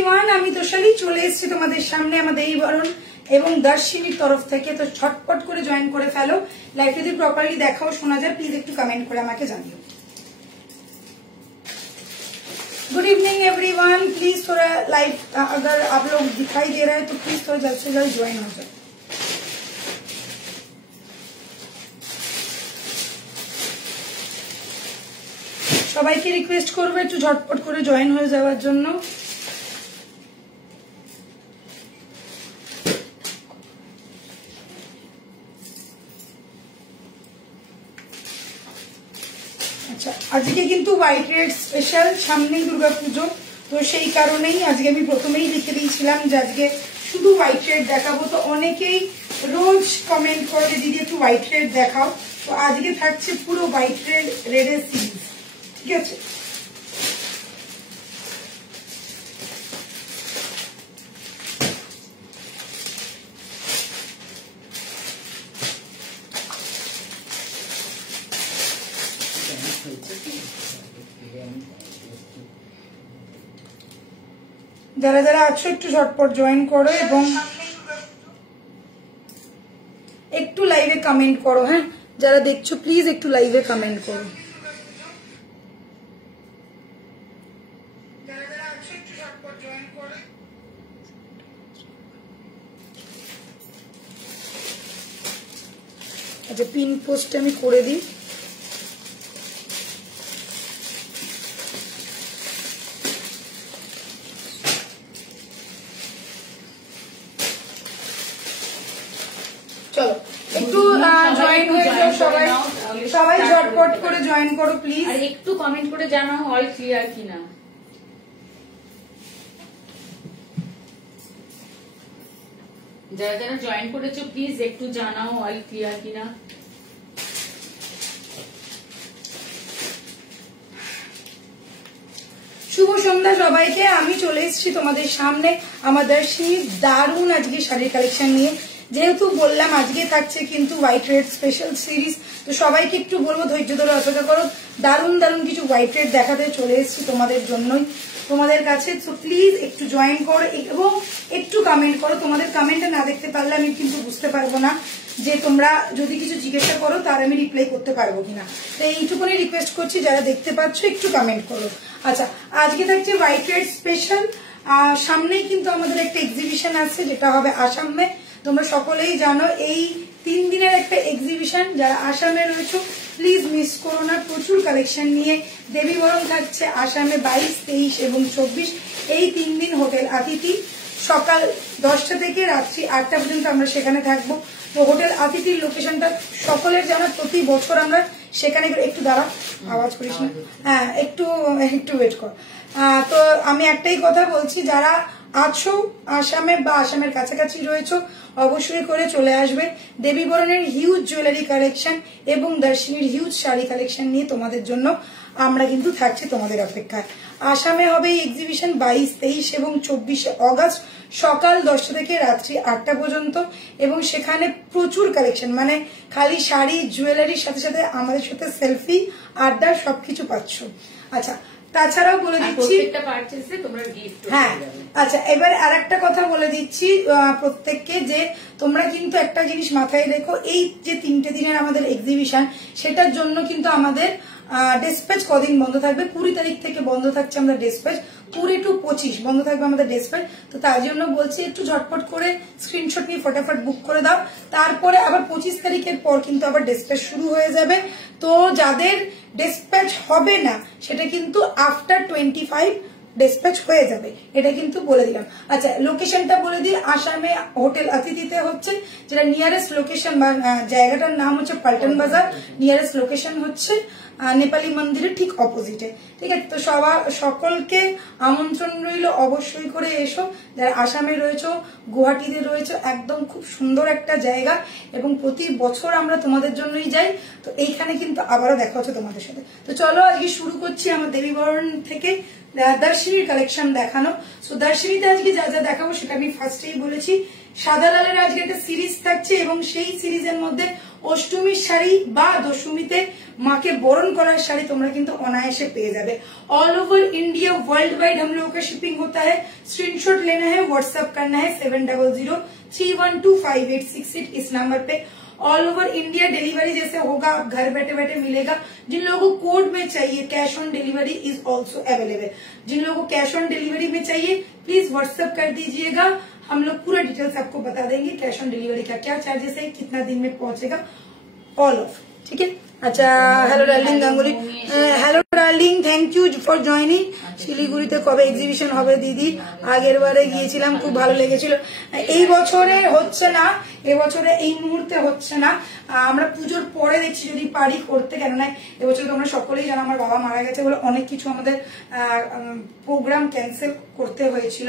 Everyone, আমি তোষালি চলে এসেছি তোমাদের সামনে আমাদের এই বরণ এবং দর্শিনীর তরফ থেকে। তো ছটপট করে জয়েন করে ফেলো। লাইভ যদি প্রপারলি দেখাও শোনা যায় প্লিজ একটু কমেন্ট করে আমাকে জানিও। गुड इवनिंग एवरीवन, प्लीज थोड़ा लाइव अगर आप लोग दिखाई दे रहा है तो प्लीज थोड़ा जल्द से जल्द ज्वाइन हो जाए। সবাইকে রিকোয়েস্ট করবো একটু ঝটপট করে জয়েন হয়ে যাওয়ার জন্য। আচ্ছা, আজকে কিন্তু হোয়াইট রেড স্পেশাল, সামনেই দুর্গাপুজো, তো সেই কারণেই আজকে আমি প্রথমেই লিখে দিয়েছিলাম যে আজকে শুধু হোয়াইট রেড দেখাবো। তো অনেকেই রোজ কমেন্ট করে দিদি একটু হোয়াইট রেড দেখাও, তো আজকে থাকছে পুরো হোয়াইট রেডের সিরিজ, ঠিক আছে। যারা যারা আছো একটু ঝটপট জয়েন করো এবং একটু লাইভে কমেন্ট করো। হ্যাঁ, যারা দেখছো প্লিজ একটু লাইভে কমেন্ট করো। আচ্ছা, পিন পোস্ট আমি করে দিই। চলো একটু জয়েন হয়ে যাও সবাই, সবাই ঝটপট করে জয়েন করো প্লিজ। আর একটু কমেন্ট করে জানাও অল ক্লিয়ার কিনা। যারা যারা জয়েন করেছো প্লিজ একটু জানাও অল ক্লিয়ার কিনা। শুভ সন্ধ্যা সবাইকে, আমি চলে এসেছি তোমাদের সামনে আমাদের সেই দারুণ আজকে শাড়ির কালেকশন নিয়ে। যেহেতু বললাম আজকে থাকছে কিন্তু হোয়াইট রেড স্পেশাল সিরিজ, তো সবাইকে একটু বলবো ধৈর্য ধরে অপেক্ষা করো। দারুণ দারুণ কিছু হোয়াইট রেড দেখাতে চলে এসেছি তোমাদের জন্যই, তোমাদের কাছে। তো প্লিজ একটু জয়েন করো এবং একটু কমেন্ট করো। তোমাদের কমেন্টটা না দেখতে পারলে আমি কিন্তু বুঝতে পারবো না যে তোমরা যদি কিছু জিজ্ঞাসা করো তার আমি রিপ্লাই করতে পারবো কিনা। তো এইটুকুনি রিকোয়েস্ট করছি, যারা দেখতে পাচ্ছ একটু কমেন্ট করো। আচ্ছা, আজকে থাকছে হোয়াইট রেড স্পেশাল। সামনেই কিন্তু আমাদের একটা এক্সিবিশন আছে যেটা হবে আসামে। তোমরা সকলেই জানো এই 3 দিনের একটা এক্সিবিশন, যারা আসামে রয়েছে প্লিজ মিস করো না। প্রচুর কালেকশন নিয়ে দেবী বরণ থাকছে আসামে 22, 23 এবং 24। এই 3 দিন হোটেল আতিথি, সকাল 10টা থেকে রাত্রি 8টা পর্যন্ত আমরা সেখানে থাকবো। তো হোটেল আতিথির লোকেশনটা সকলের জানা, প্রতি বছর আমরা সেখানে। একটু দাঁড়া, আওয়াজ করিস না, হ্যাঁ একটু ওয়েট কর। তো আমি একটাই কথা বলছি, যারা আছো আসামে বা আসামের কাছাকাছি রয়েছে অবশ্যই করে চলে আসবে। দেবী বরণের হিউজ জুয়েলারি কালেকশন এবং দর্শিনীর হিউজ শাড়ি কালেকশন নিয়ে তোমাদের জন্য আমরা কিন্তু থাকছি তোমাদের অপেক্ষায়। আসামে হবে এই এক্সিবিশন 22, 23 এবং 24 অগস্ট সকাল 10টা থেকে রাত্রি 8টা পর্যন্ত। এবং সেখানে প্রচুর কালেকশন, মানে খালি শাড়ি জুয়েলারির সাথে সাথে আমাদের সাথে সেলফি আড্ডা সবকিছু পাচ্ছ। আচ্ছা, তাছাড়াও বলে দিচ্ছি, হ্যাঁ আচ্ছা এবার আর একটা কথা বলে দিচ্ছি প্রত্যেককে, যে তোমরা কিন্তু একটা জিনিস মাথায় রেখো, এই যে 3টে দিনের আমাদের এক্সিবিশন সেটার জন্য কিন্তু আমাদের ডেসপ্যাচ কদিন বন্ধ থাকবে। 20 তারিখ থেকে বন্ধ থাকছে আমাদের ডেসপ্যাচ, 20 to 25 বন্ধ থাকবে আমাদের ডেসপ্যাচ। তো তার জন্য বলছি একটু ঝটপট করে স্ক্রিনশট নিয়ে ফটাফট বুক করে দাও। তারপরে আবার 25 তারিখের পর কিন্তু আবার ডেসপ্যাচ শুরু হয়ে যাবে। তো যাদের ডেসপ্যাচ হবে না সেটা কিন্তু আফটার 25 ডেসপ্যাচ হয়ে যাবে, এটা কিন্তু বলে দিলাম। আচ্ছা, লোকেশনটা বলে দিই, আসামে হোটেল অতিথিতে হচ্ছে, যেটা নিয়ারেস্ট লোকেশন বা জায়গাটার নাম হচ্ছে পাল্টন বাজার। নিয়ারেস্ট লোকেশন হচ্ছে নেপালি মন্দিরের ঠিক অপোজিটে, ঠিক আছে। তো সকলকে আমন্ত্রণ রইল, অবশ্যই করে এসো। যারা আসামে রয়েছে, গুয়াহাটিতে রয়েছে, একদম খুব সুন্দর একটা জায়গা এবং প্রতি বছর আমরা তোমাদের জন্যই যাই। তো এইখানে কিন্তু আবারও দেখা হচ্ছে তোমাদের সাথে। তো চলো আজকে শুরু করছি আমার দেবী বরণ থেকে দর্শিনীর কালেকশন দেখানো। সো দর্শিনীতে আজকে যা যা দেখাবো সেটা আমি ফার্স্টেই বলেছি। সাদা লালের আজকে একটা সিরিজ থাকছে এবং সেই সিরিজের মধ্যে অষ্টমীর শাড়ি বা দশমীতে माँ বরণ করার শাড়ি তোমরা কিন্তু অনায়াসে পেয়ে যাবে। All over India world wide हम लोगों का शिपिंग होता है। स्क्रीनशॉट लेना है, व्हाट्सएप करना है 7003125868 इस नंबर पे। ऑल ओवर इंडिया डिलीवरी जैसे होगा, आप घर बैठे बैठे मिलेगा। जिन लोगों को कोड में चाहिए cash on delivery is also available. जिन लोगों को कैश ऑन डिलीवरी में चाहिए प्लीज व्हाट्सएप कर दीजिएगा, हम लोग पूरा डिटेल्स आपको बता देंगे कैश ऑन डिलीवरी का क्या चार्जेस है, कितना दिन में पहुंचेगा, ऑल ऑफ। ठीक है। अच्छा, hello darling Ganguly, hello darling, thank you for joining. শিলিগুড়িতে কবে এক্সিবিশন হবে দিদি? আগের বারে গিয়েছিলাম, খুব ভালো লেগেছিল। এই বছরে হচ্ছে না, এবছরে এই মুহূর্তে হচ্ছে না, আমরা পুজোর পরে দেখছি যদি পারি করতে। কেননা এবছর তোমরা সকলেই জানো আমার বাবা মারা গেছে বলে অনেক কিছু আমাদের প্রোগ্রাম ক্যান্সেল করতে হয়েছিল।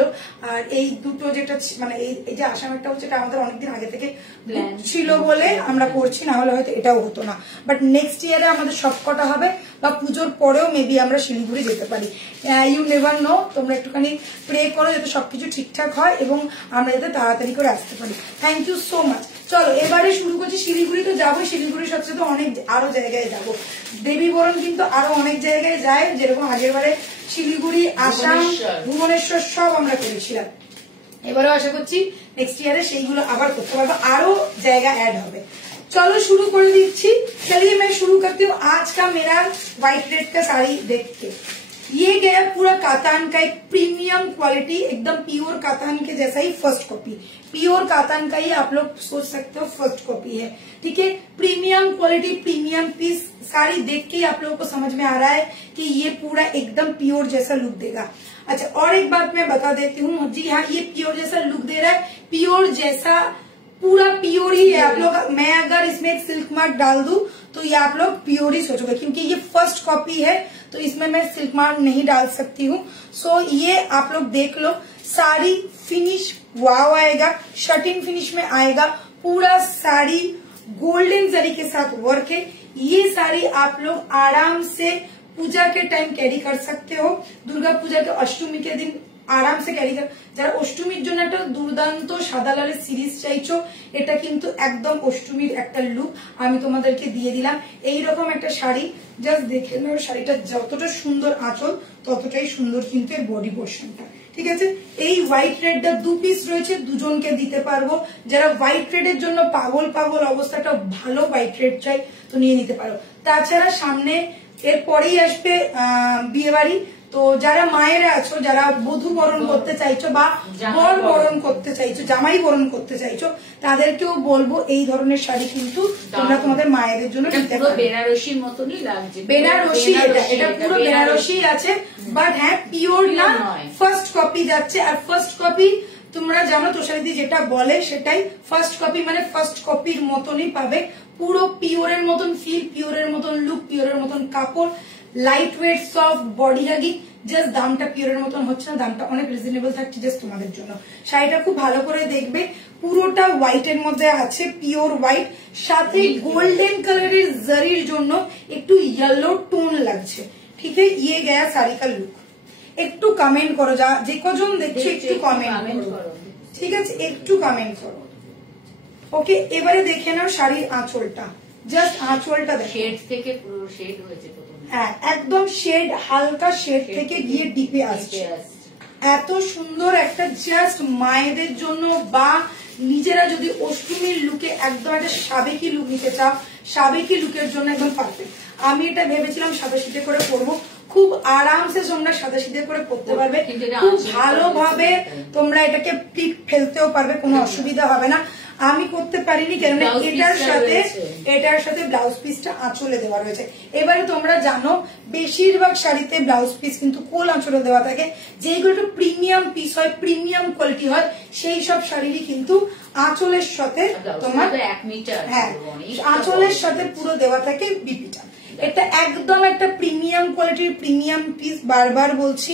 আর এই দুটো যেটা মানে এই যে আসামেরটা হচ্ছে এটা আমাদের অনেকদিন আগে থেকে ছিল বলে আমরা করছি, না হলে হয়তো এটাও হতো না। বাট নেক্সট ইয়ারে আমাদের সবকটা হবে, বা পুজোর পরেও মেবি আমরা শিলিগুড়ি যেতে পারি। ইউ নেভার নো, তোমরা একটুখানি প্রে করো যাতে সবকিছু ঠিকঠাক হয় এবং আমরা যাতে তাড়াতাড়ি করে আসতে পারি। Thank you so much. চলো এবারে শুরু করছি। শিলিগুড়ি তো যাবো, শিলিগুড়ির সাথে সাথে অনেক আরো জায়গায় যাব। দেবী বরণ কিন্তু আরো অনেক জায়গায় যায়, যেরকম আগের বারে শিলিগুড়ি, আসাম, ভুবনেশ্বর সব আমরা করেছিলাম। এবারেও আশা করছি নেক্সট ইয়ারে সেইগুলো আবার করতে পারবো, আরো জায়গা অ্যাড হবে। चलो शुरू कर दीजिए। चलिए मैं शुरू करती हूँ आज का मेरा व्हाइट रेड का साड़ी देख के। ये गया पूरा कातान का एक प्रीमियम क्वालिटी, एकदम प्योर कातान के जैसा ही फर्स्ट कॉपी। प्योर कातान का ही आप लोग सोच सकते हो फर्स्ट कॉपी है। ठीक है, premium quality, premium piece. Sari देख के आप लोगों को समझ में आ रहा है कि ये पूरा एकदम प्योर जैसा लुक देगा। अच्छा, और एक बात मैं बता देती हूँ, जी हाँ, ये प्योर जैसा लुक दे रहा है, प्योर जैसा पूरा प्योर ही है। आप लोग, मैं अगर इसमें एक सिल्क मार्क डाल दूं तो ये आप लोग प्योर ही सोचोगे, क्योंकि ये फर्स्ट कॉपी है तो इसमें मैं सिल्क मार्क नहीं डाल सकती हूँ। सो ये आप लोग देख लो, साड़ी फिनिश वाव आएगा, शर्टिंग फिनिश में आएगा। पूरा साड़ी गोल्डन जरी के साथ वर्क है। ये साड़ी आप लोग आराम से पूजा के टाइम कैरी कर सकते हो। दुर्गा पूजा के अष्टमी के दिन आराम से कैरी कर। যারা অষ্টমীর জন্য একটা দুর্দান্ত সাদা লালের সিরিজ চাইছো, এটা কিন্তু একদম অষ্টমীর একটা লুক আমি তোমাদেরকে দিয়ে দিলাম। এইরকম একটা শাড়ি জাস্ট দেখে নাও, শাড়িটা যতটা সুন্দর আঁচল ততটাই সুন্দর কিন্তু এর বডি পোর্শনটা। ঠিক আছে, এই হোয়াইট রেডটা 2 পিস রয়েছে, দুজনকে দিতে পারবো। যারা হোয়াইট রেডের জন্য পাগল পাগল অবস্থাটা, ভালো হোয়াইট রেড চাই তো নিয়ে নিতে পারো। তাছাড়া সামনে এরপরেই আসবে বিয়ে বাড়ি, তো যারা মায়েরা আছো, যারা বধূ বরণ করতে চাইছো বা বর বরণ করতে চাইছো, জামাই বরণ করতে চাইছো, তাদেরকেও বলবো এই ধরনের শাড়ি কিন্তু তোমরা তোমাদের মায়েদের জন্য নিতে পারো। বেনারসির মতনই লাগছে, বেনারসি, এটা পুরো বেনারসি আছে, বাট হ্যাঁ পিওর না, ফার্স্ট কপি যাচ্ছে। আর ফার্স্ট কপি তোমরা জানো তোষারিদি যেটা বলে সেটাই, ফার্স্ট কপি মানে ফার্স্ট কপির মতনই পাবে। পুরো পিওরের মতন ফিল, পিওরের মতন লুক, পিওরের মতন কাপড়, light weight, soft, body hugging. Just দামটা পিওরের মতন হচ্ছে না, দামটা অনেক রিজনেবল থাকছে জাস্ট তোমাদের জন্য। শাড়িটা খুব ভালো করে দেখবে, পুরোটা হোয়াইটের মধ্যে আছে, পিওর হোয়াইট, সাথে গোল্ডেন কালারের জারির জন্য একটু ইয়েলো টোন লাগছে। ঠিক আছে, ইয়ে গয়া শাড়ি কা লুক। একটু কমেন্ট করো, যা যে কজন দেখছো একটু কমেন্ট করো। ঠিক আছে, একটু কমেন্ট করো। ওকে, এবারে দেখে নাও শাড়ির আঁচলটা, জাস্ট আঁচলটা দেখো, শেড থেকে পুরো শেড হয়েছে। হ্যাঁ, একদম শেড, হালকা শেড থেকে গিয়ে ডিপে আসছে। এত সুন্দর একটা জাস্ট মায়েদের জন্য, বা নিজেরা যদি অষ্টমীর লুকে একদম একটা সাবেকি লুক নিতে চাও, সাবেকি লুকের জন্য একদম পারফেক্ট। আমি এটা ভেবেছিলাম সাদা শীতে করে পরবো, খুব আরামসে তোমরা সাদা শীতে করে পরতে পারবে, খুব ভালোভাবে তোমরা এটাকে প্লিট ফেলতেও পারবে, কোনো অসুবিধা হবে না। আমি করতে পারিনি কেননা এটার সাথে ব্লাউজ পিসটা আঁচলে দেওয়া রয়েছে। এবারে তোমরা জানো বেশিরভাগ শাড়িতে ব্লাউজ পিস কিন্তু কোল আঁচলে দেওয়া থাকে, যেগুলো একটু প্রিমিয়াম পিস হয়, প্রিমিয়াম কোয়ালিটি হয়, সেই সব শাড়িরই কিন্তু আঁচলের সাথে তোমার 1 মিটার, হ্যাঁ আঁচলের সাথে পুরো দেওয়া থাকে বিপিটা। এটা একদম একটা প্রিমিয়াম কোয়ালিটির প্রিমিয়াম পিস, বারবার বলছি।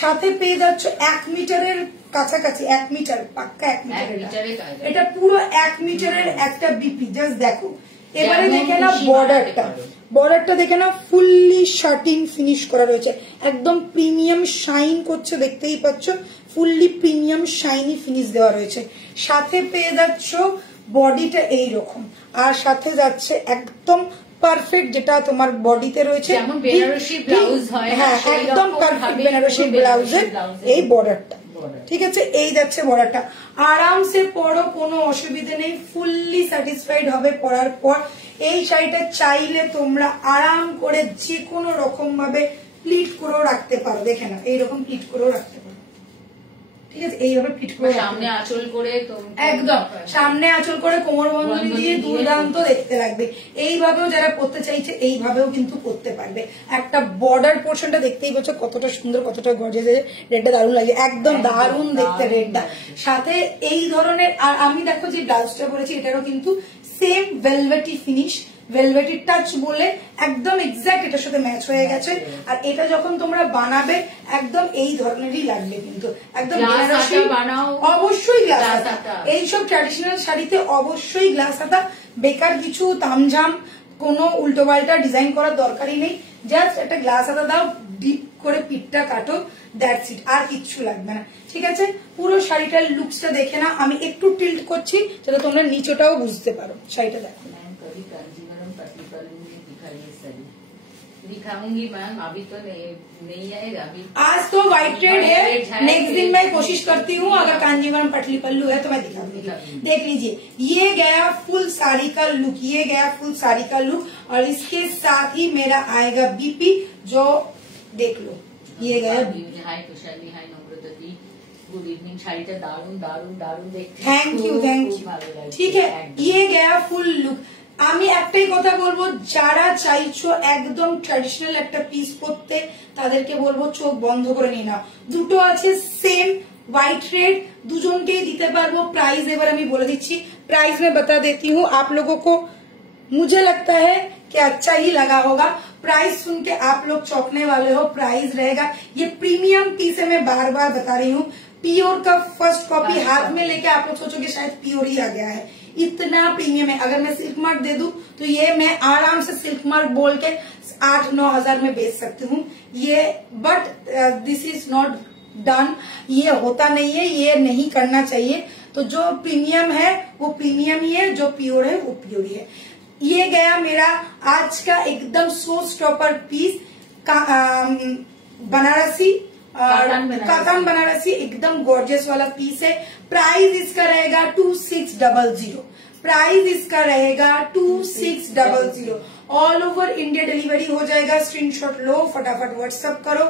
সাথে পেয়ে যাচ্ছ 1 মিটারের কাছাকাছি, 1 মিটার পাক্কা 1 মিটার, এটা পুরো 1 মিটারের একটা বিপি। জাস্ট দেখো, এবারে দেখে না বর্ডারটা, বর্ডারটা দেখে না ফুললি শার্টিং ফিনিশ করা রয়েছে, একদম প্রিমিয়াম শাইন করছে, দেখতেই পাচ্ছ ফুললি প্রিমিয়াম শাইনি ফিনিশ দেওয়া রয়েছে। সাথে পেয়ে যাচ্ছ বডিটা এইরকম, আর সাথে যাচ্ছে একদম পারফেক্ট যেটা তোমার বডিতে রয়েছে, যেমন বেনারসি ব্লাউজ হয়, হ্যাঁ একদম পারফেক্ট বেনারসি ব্লাউজের এই বর্ডারটা, ঠিক আছে। এই যাচ্ছে বর্ডারটা, আরামসে পরো, কোনো অসুবিধা নেই, ফুললি স্যাটিসফাইড হবে পরার পর। এই শাড়িটা চাইলে তোমরা আরাম করে যে কোনো রকম ভাবে প্লিট করেও রাখতে পারো, দেখে না এইরকম প্লিট করেও রাখতে পারো, ঠিক আছে। এইভাবে প্লিট করে সামনে আঁচল করে, একদম সামনে আঁচল করে কোমর বন্ধনী দিয়ে দুর্দান্ত দেখতে লাগবে। এইভাবেও যারা পরতে চাইছে এইভাবেও কিন্তু পরতে পারবে। একটা বর্ডার পোর্শনটা দেখতেই পাচ্ছ কতটা সুন্দর, কতটা গর্জিয়াস, রেডটা দারুণ লাগে, একদম দারুণ দেখতে রেডটা। সাথে এই ধরনের, আর আমি দেখো যে ব্লাউজটা পরেছি এটারও কিন্তু same velvety finish, velvety touch বলে একদম এক্সাক্ট এটার সাথে ম্যাচ হয়ে গেছে। আর এটা যখন তোমরা বানাবে একদম এই ধরনেরই লাগবে, কিন্তু একদম অবশ্যই গ্লাস হাতা। এইসব ট্র্যাডিশনাল শাড়িতে অবশ্যই গ্লাস হাতা, বেকার কিছু তামঝাম কোনো উল্টো পাল্টা ডিজাইন করার দরকারই নেই, জাস্ট একটা গ্লাস হাতা দাও, ডিপ করে পিঠটা কাটো, দ্যাটস ইট, আর কিচ্ছু লাগবে না, ঠিক আছে। পুরো শাড়িটার লুকসটা দেখে না, আমি একটু টিল্ট করছি যাতে তোমরা নিচটাও বুঝতে পারো। শাড়িটা দেখো, दिखाऊंगी मैम, अभी तो नहीं आएगा, अभी आज तो व्हाइट रेड है, नेक्स्ट दिन मैं कोशिश करती हूँ अगर कांजीवरम पटली पल्लू है तो मैं दिखाऊंगी। देख लीजिए, ये गया फुल साड़ी का लुक, ये गया फुल साड़ी का लुक, और इसके साथ ही मेरा आएगा बीपी, जो देख लो ये गया। हाय खुशहाली, हाय नम्रता दी, गुड इवनिंग। শাড়িটা দারুন দারুন দারুন দেখতে, थैंक यू, ठीक है। ये गया फुल लुक। আমি একটাই কথা বলবো, যারা চাইছো একদম ট্র্যাডিশনাল একটা পিস পরতে তাদেরকে বলবো চোখ বন্ধ করে নিয়ে নাও। দুটো আছে সেম व्हाइट रेड, দুজনকেই দিতে পারবো। প্রাইস এবার আমি বলে দিচ্ছি, प्राइस में बता देती हूँ आप लोगों को, मुझे लगता है कि अच्छा ही लगा होगा। प्राइस सुन के आप लोग चौंकने वाले हो। प्राइस रहेगा, ये प्रीमियम पीस है, मैं बार बार बता रही हूँ, प्योर का फर्स्ट कॉपी हाथ में लेके आप लोग सोचोगे शायद प्योर ही आ गया है, इतना प्रीमियम है। अगर मैं सिल्क मार्क दे दूं तो ये मैं आराम से सिल्क मार्क बोल के 8-9 हजार में बेच सकती हूँ ये, but this is not done, ये होता नहीं है, ये नहीं करना चाहिए। तो जो प्रीमियम है वो प्रीमियम ही है, जो प्योर है वो प्योर ही है। ये गया मेरा आज का एकदम showstopper piece, Banarasi Katan Banarasi, एकदम गॉर्जियस वाला पीस है। प्राइस इसका रहेगा 2600, प्राइस इसका रहेगा 2600। ऑल ओवर इंडिया डिलीवरी हो जाएगा, स्क्रीनशॉट लो, फटाफट व्हाट्सएप करो।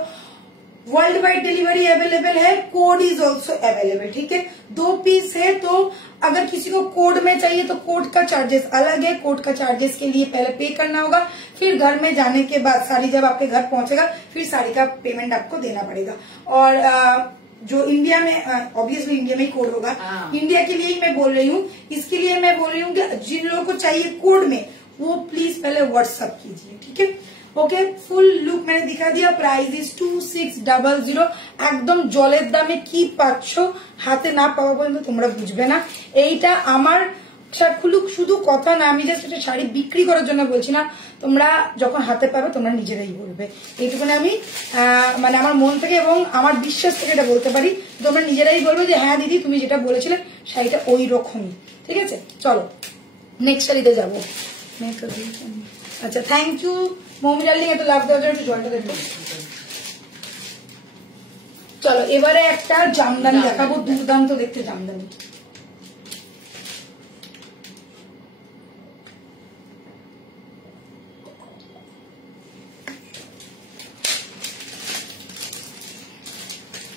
वर्ल्ड वाइड डिलीवरी अवेलेबल है, कोड इज ऑल्सो अवेलेबल, ठीक है। 2 पीस है तो अगर किसी को कोड में चाहिए तो कोड का चार्जेस अलग है, कोड का चार्जेस के लिए पहले पे करना होगा, फिर घर में जाने के बाद साड़ी जब आपके घर पहुंचेगा फिर साड़ी का पेमेंट आपको देना पड़ेगा। और जो इंडिया में ऑब्वियसली इंडिया में ही कोड होगा, इंडिया के लिए ही मैं बोल रही हूँ, इसके लिए मैं बोल रही हूँ कि जिन लोगों को चाहिए कोड में वो प्लीज पहले व्हाट्सएप कीजिए, ठीक है। ওকে, ফুল লুক মানে দেখা দিয়া। প্রাইস ইজ 2600, একদম জলের দামে কি পাচ্ছ, হাতে না পাওয়া পর্যন্ত তোমরা বুঝবে না। এইটা আমার লুক শুধু কথা না, আমি জাস্ট এটা শাড়ি বিক্রি করার জন্য বলছি না, তোমরা যখন হাতে পাবে তোমরা নিজেরাই বলবে। এইটুকুনি আমি মানে আমার মন থেকে এবং আমার বিশ্বাস থেকে এটা বলতে পারি, তোমরা নিজেরাই বলবে যে হ্যাঁ দিদি তুমি যেটা বলেছিলে শাড়িটা ওই রকমই, ঠিক আছে। চলো নেক্সট শাড়িতে যাবো। আচ্ছা, থ্যাংক ইউ মমি ডার্লিং, এত লাভ দেওয়ার জন্য একটু জলটা দেবো। চলো এবারে একটা জামদানি দেখাবো, দুর্দান্ত দেখতে জামদানি।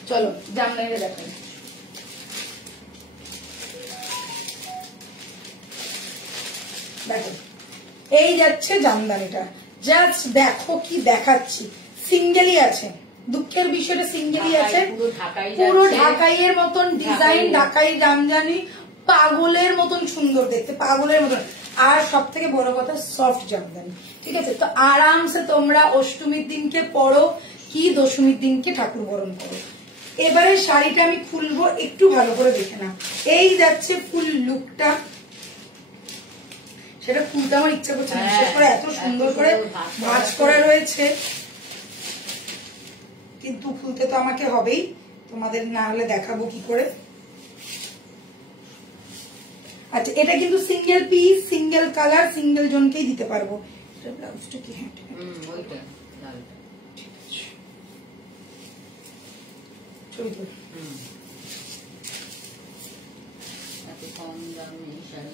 চলো জামদানিটা দেখাই। দেখো এই যাচ্ছে জামদানিটা, জাস্ট দেখো কি দেখাচ্ছি, সিঙ্গেলই আছে, দুঃখের বিষয়টা সিঙ্গেলই আছে, পুরো ঢাকাইয়ের মতন ডিজাইন, ঢাকাই জামদানি, পাগলের মতন সুন্দর দেখতে, পাগলের মতন। আর সব থেকে বড় কথা সফট জামদানি, ঠিক আছে। তো আরামসে তোমরা অষ্টমীর দিনকে পড়ো কি দশমীর দিনকে ঠাকুর বরণ করো। এবারে শাড়িটা আমি খুলবো, একটু ভালো করে দেখে না। এই যাচ্ছে ফুল লুকটা, সেটা খুলতে আমার ইচ্ছা করছে, বিশেষ করে এত সুন্দর করে ভাঁজ করা রয়েছে, কিন্তু খুলতে তো আমাকে হবেই, তোমাদের না হলে দেখাবো কি করে। আচ্ছা এটা কিন্তু single piece, single colour, single জনকেই দিতে পারবো। এটা ব্লাউজটা কি? হ্যাঁ ওইটা ঠিক আছে, ছবি তুল। এত কম দামে শাড়ি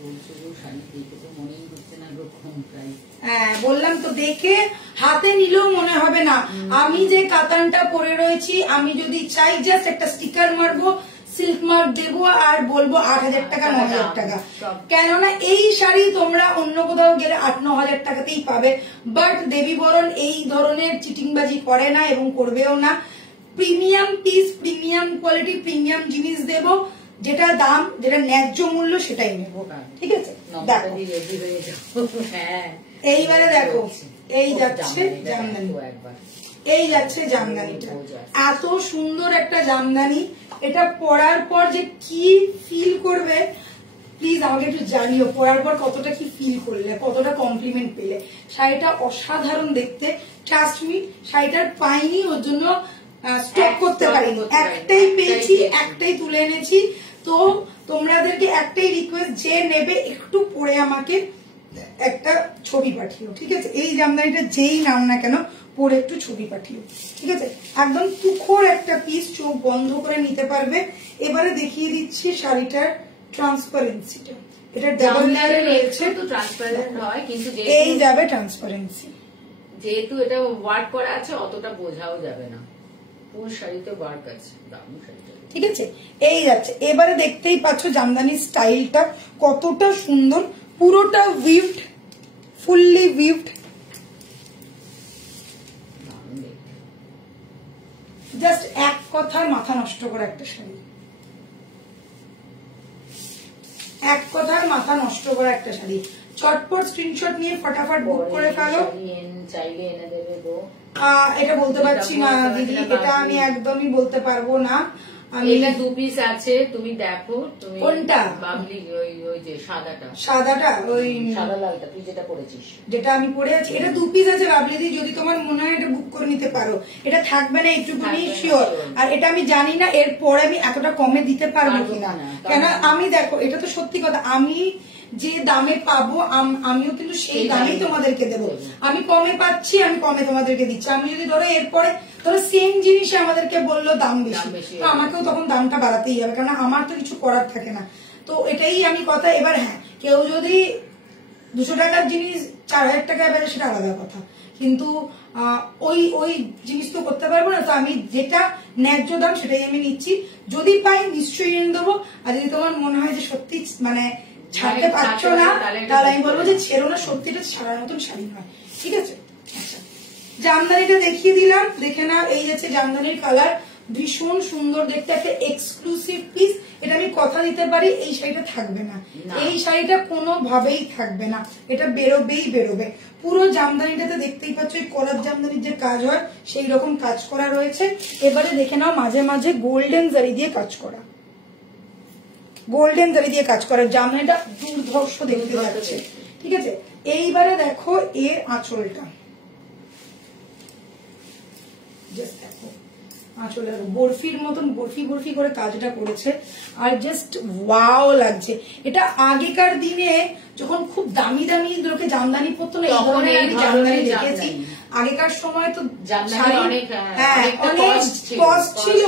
বলছো, শাড়ি দেখে তো মনেই হচ্ছে না কম প্রাইস। হ্যাঁ বললাম তো, দেখে হাতে নিলেও মনে হবে না। আমি যে কাতানটা পরে রয়েছি, আমি যদি চাই জাস্ট একটা স্টিকার মারবো, সিল্ক মার্ক দেবো আর বলবো 8,000 টাকা 9,000 টাকা। কেননা এই শাড়ি তোমরা অন্য কোথাও গেলে 8-9 হাজার টাকাতেই পাবে, বাট দেবী বরণ এই ধরনের চিটিংবাজি করে না এবং করবেও না। Premium piece, premium quality, premium জিনিস দেব, যেটা দাম, যেটা ন্যায্য মূল্য সেটাই নেব, ঠিক আছে? দেখো এইবারে দেখো, এই যাচ্ছে জামদানি, এই যাচ্ছে জামদানিটা, এত সুন্দর একটা জামদানি। এটা পরার পর যে কি ফিল করবে প্লিজ আমাকে একটু জানিও, পরার পর কতটা কি ফিল করলে, কতটা কমপ্লিমেন্ট পেলে। শাড়িটা অসাধারণ দেখতে, ট্রাস্ট মি। শাড়িটার পাইনি, ওর জন্য স্টক করতে পারিনি, একটাই পেয়েছি, একটাই তুলে এনেছি। তো তোমাদেরকে একটাই রিকোয়েস্ট, যে নেবে একটু পরে আমাকে একটা ছবি পাঠিও, ঠিক আছে? এই জামদানিটা যেই নাও না কেন, পরে একটু ছবি পাঠিও, ঠিক আছে? একদম তুখোর একটা পিস, চোখ বন্ধ করে নিতে পারবে। এবারে দেখিয়ে দিচ্ছি শাড়িটার ট্রান্সপারেন্সিটা। এটা ডাবল লেয়ারে রয়েছে, তো ট্রান্সপারেন্ট হয়, কিন্তু এই যাবে ট্রান্সপারেন্সি, যেহেতু এটা ওয়ার্ক করা আছে অতটা বোঝাও যাবে না। পুরো শাড়িতে ওয়ার্ক আছে, দারুণ শাড়িটা, ঠিক আছে? এই যাচ্ছে। এবারে দেখতেই পাচ্ছ জামদানির স্টাইলটা কতটা সুন্দর, পুরোটা উইভড, ফুললি উইভড, জাস্ট এক কথায় মাথা নষ্ট করা একটা শাড়ি, এক কথায় মাথা নষ্ট করা একটা শাড়ি। চটপট স্ক্রিনশট নিয়ে ফটাফট বুক করে ফেলো। চাইলে এনে দেবে গো। এটা বলতে পারছি না দিদি, এটা আমি একদমই বলতে পারবো না। এটা 2 পিস আছে, তুমি দেখো। তুমি কোনটা? বাবলি, ওই যে সাদাটা, সাদাটা, ওই সাদা লালটা, তুই যেটা পরেছিস, যেটা আমি পরে আছি, এটা 2 পিস আছে বাবলি দি, যদি তোমার মনে হয় এটা বুক করে নিতে পারো। এটা থাকবে না একটুখানি শিওর, আর এটা আমি জানি না এরপরে আমি এতটা কমে দিতে পারবো কিনা। কেন আমি দেখো, এটা তো সত্যি কথা, আমি যে দামে পাবো আমিও কিন্তু সেই দামেই তোমাদেরকে দেবো। আমি কমে পাচ্ছি, আমি কমে তোমাদেরকে দিচ্ছি। আমি যদি ধরো এরপরে ধরো সেম জিনিসে আমাদেরকে বললো দাম বেশি, তো আমাকেও তখন দামটা বাড়াতেই হবে, কারণ আমার তো কিছু করার থাকে না। তো এটাই আমি কথা। এবার হ্যাঁ, কেউ যদি 200 টাকার জিনিস 4,000 টাকায় বেড়ে, সেটা আলাদা কথা, কিন্তু ওই জিনিস তো করতে পারবো না। তো আমি যেটা ন্যায্য দাম সেটাই আমি নিচ্ছি, যদি পাই নিশ্চয়ই এনে দেবো। আর যদি তোমার মনে হয় যে সত্যি মানে ছাড়তে পারছো না, তাহলে আমি বলবো যে ছেড়ো না, সত্যিটা ছাড়ার মতন শাড়ি নয়, ঠিক আছে? আচ্ছা, জামদানিটা দেখিয়ে দিলাম, দেখে না। এই যাচ্ছে জামদানির কালার, ভীষণ সুন্দর দেখতে, একটা এক্সক্লুসিভ পিস। এটা আমি কথা দিতে পারি, এই শাড়িটা থাকবে না, এই শাড়িটা কোনোভাবেই থাকবে না, এটা বেরোবেই বেরোবে। পুরো জামদানিটাতে দেখতেই পাচ্ছ এই কলার জামদানির যে কাজ হয় সেই রকম কাজ করা রয়েছে। এবারে দেখে নাও, মাঝে মাঝে গোল্ডেন জারি দিয়ে কাজ করা, গোল্ডেন জারি দিয়ে কাজ করা। জামদানিটা দুর্ধর্ষ দেখতে যাচ্ছে, ঠিক আছে? এইবারে দেখো এর আঁচলটা, জাস্ট দেখো আঁচলের বরফির মতন বরফি বরফি করে কাজটা করেছে, আর জাস্ট ওয়াও লাগছে। এটা আগেকার দিনে যখন খুব দামি দামি লোকে জামদানি পরতো না, এই ধরনের আমি জামদানি দেখেছি। আগেকার সময় তো অনেক কস্ট ছিল,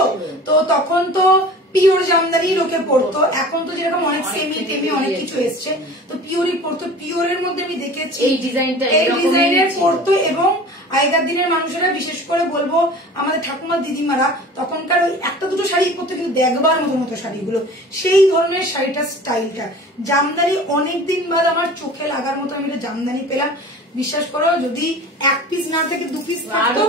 তো তখন তো পিওর জামদানি লোকে পড়তো। এখন তো যেরকম অনেক সেমি টেমি অনেক কিছু এসছে, তো পিওরই পড়তো। পিওরের মধ্যে আমি দেখেছি এই ডিজাইনের পড়তো। এবং আগেকার দিনের মানুষেরা, বিশেষ করে বলবো আমাদের ঠাকুমা দিদিমারা, তখনকার ওই একটা দুটো শাড়ি পরতো, কিন্তু দেখবার মতো মতো শাড়িগুলো, সেই ধরনের শাড়িটার স্টাইলটা। জামদানি অনেকদিন বাদ আমার চোখে লাগার মতো আমি জামদানি পেলাম। বিশ্বাস করো, যদি 1 পিস না থেকে 2 পিস থাকতো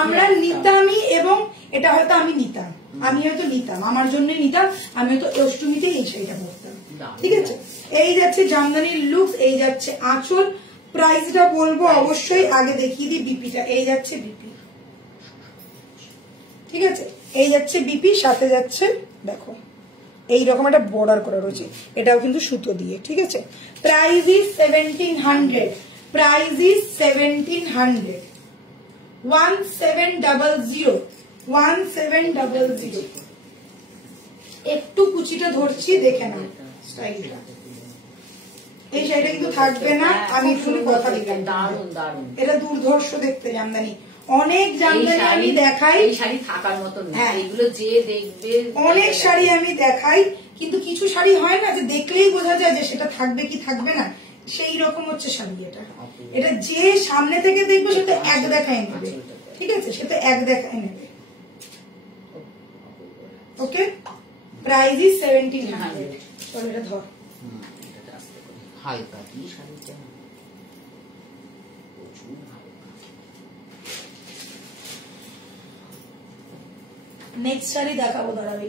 আমরা নিতামই, এবং এটা হয়তো আমি নিতাম, আমার জন্যই নিতাম। আমি হয়তো অষ্টমীতেই এই শাড়িটা পরতাম, ঠিক আছে? এই যাচ্ছে জামদানির লুকস, এই যাচ্ছে আঁচল। প্রাইসটা বলবো অবশ্যই, আগে দেখিয়ে দিই বিপিটা। এই যাচ্ছে বিপি, ঠিক আছে? এই যাচ্ছে বিপি, সাথে যাচ্ছে দেখো এইরকম একটা বর্ডার করা রয়েছে, এটাও কিন্তু সুতো দিয়ে, ঠিক আছে? Price is 1700, price is 1700, 1700, 1700। একটু কুচিটা ধরছি, দেখে নাও স্টাইলটা। এই শাড়িটা কিন্তু থাকবে না, আমি একটু কথা দিলাম। দারুন দারুন, এটা দুর্ধর্ষ দেখতে জামদানি। অনেক জামদানি আমি দেখাই, এই শাড়ি থাকার মতো না, এগুলো যে দেখবে অনেক শাড়ি আমি দেখাই, কিন্তু কিছু শাড়ি হয় না যে দেখলেই বোঝা যায় যে সেটা থাকবে কি থাকবে না, সেই রকম হচ্ছে শাড়ি এটা। এটা যে সামনে থেকে দেখবে সে তো এক দেখায় নেবে, ঠিক আছে, সে তো এক দেখায় নেবে। ওকে, প্রাইস ইজ 1700। চল এটা ধর, হালকা কি শাড়িটা, প্রচুর হালকা। নেক্সট শাড়ি দেখাবো, দাঁড়াবে।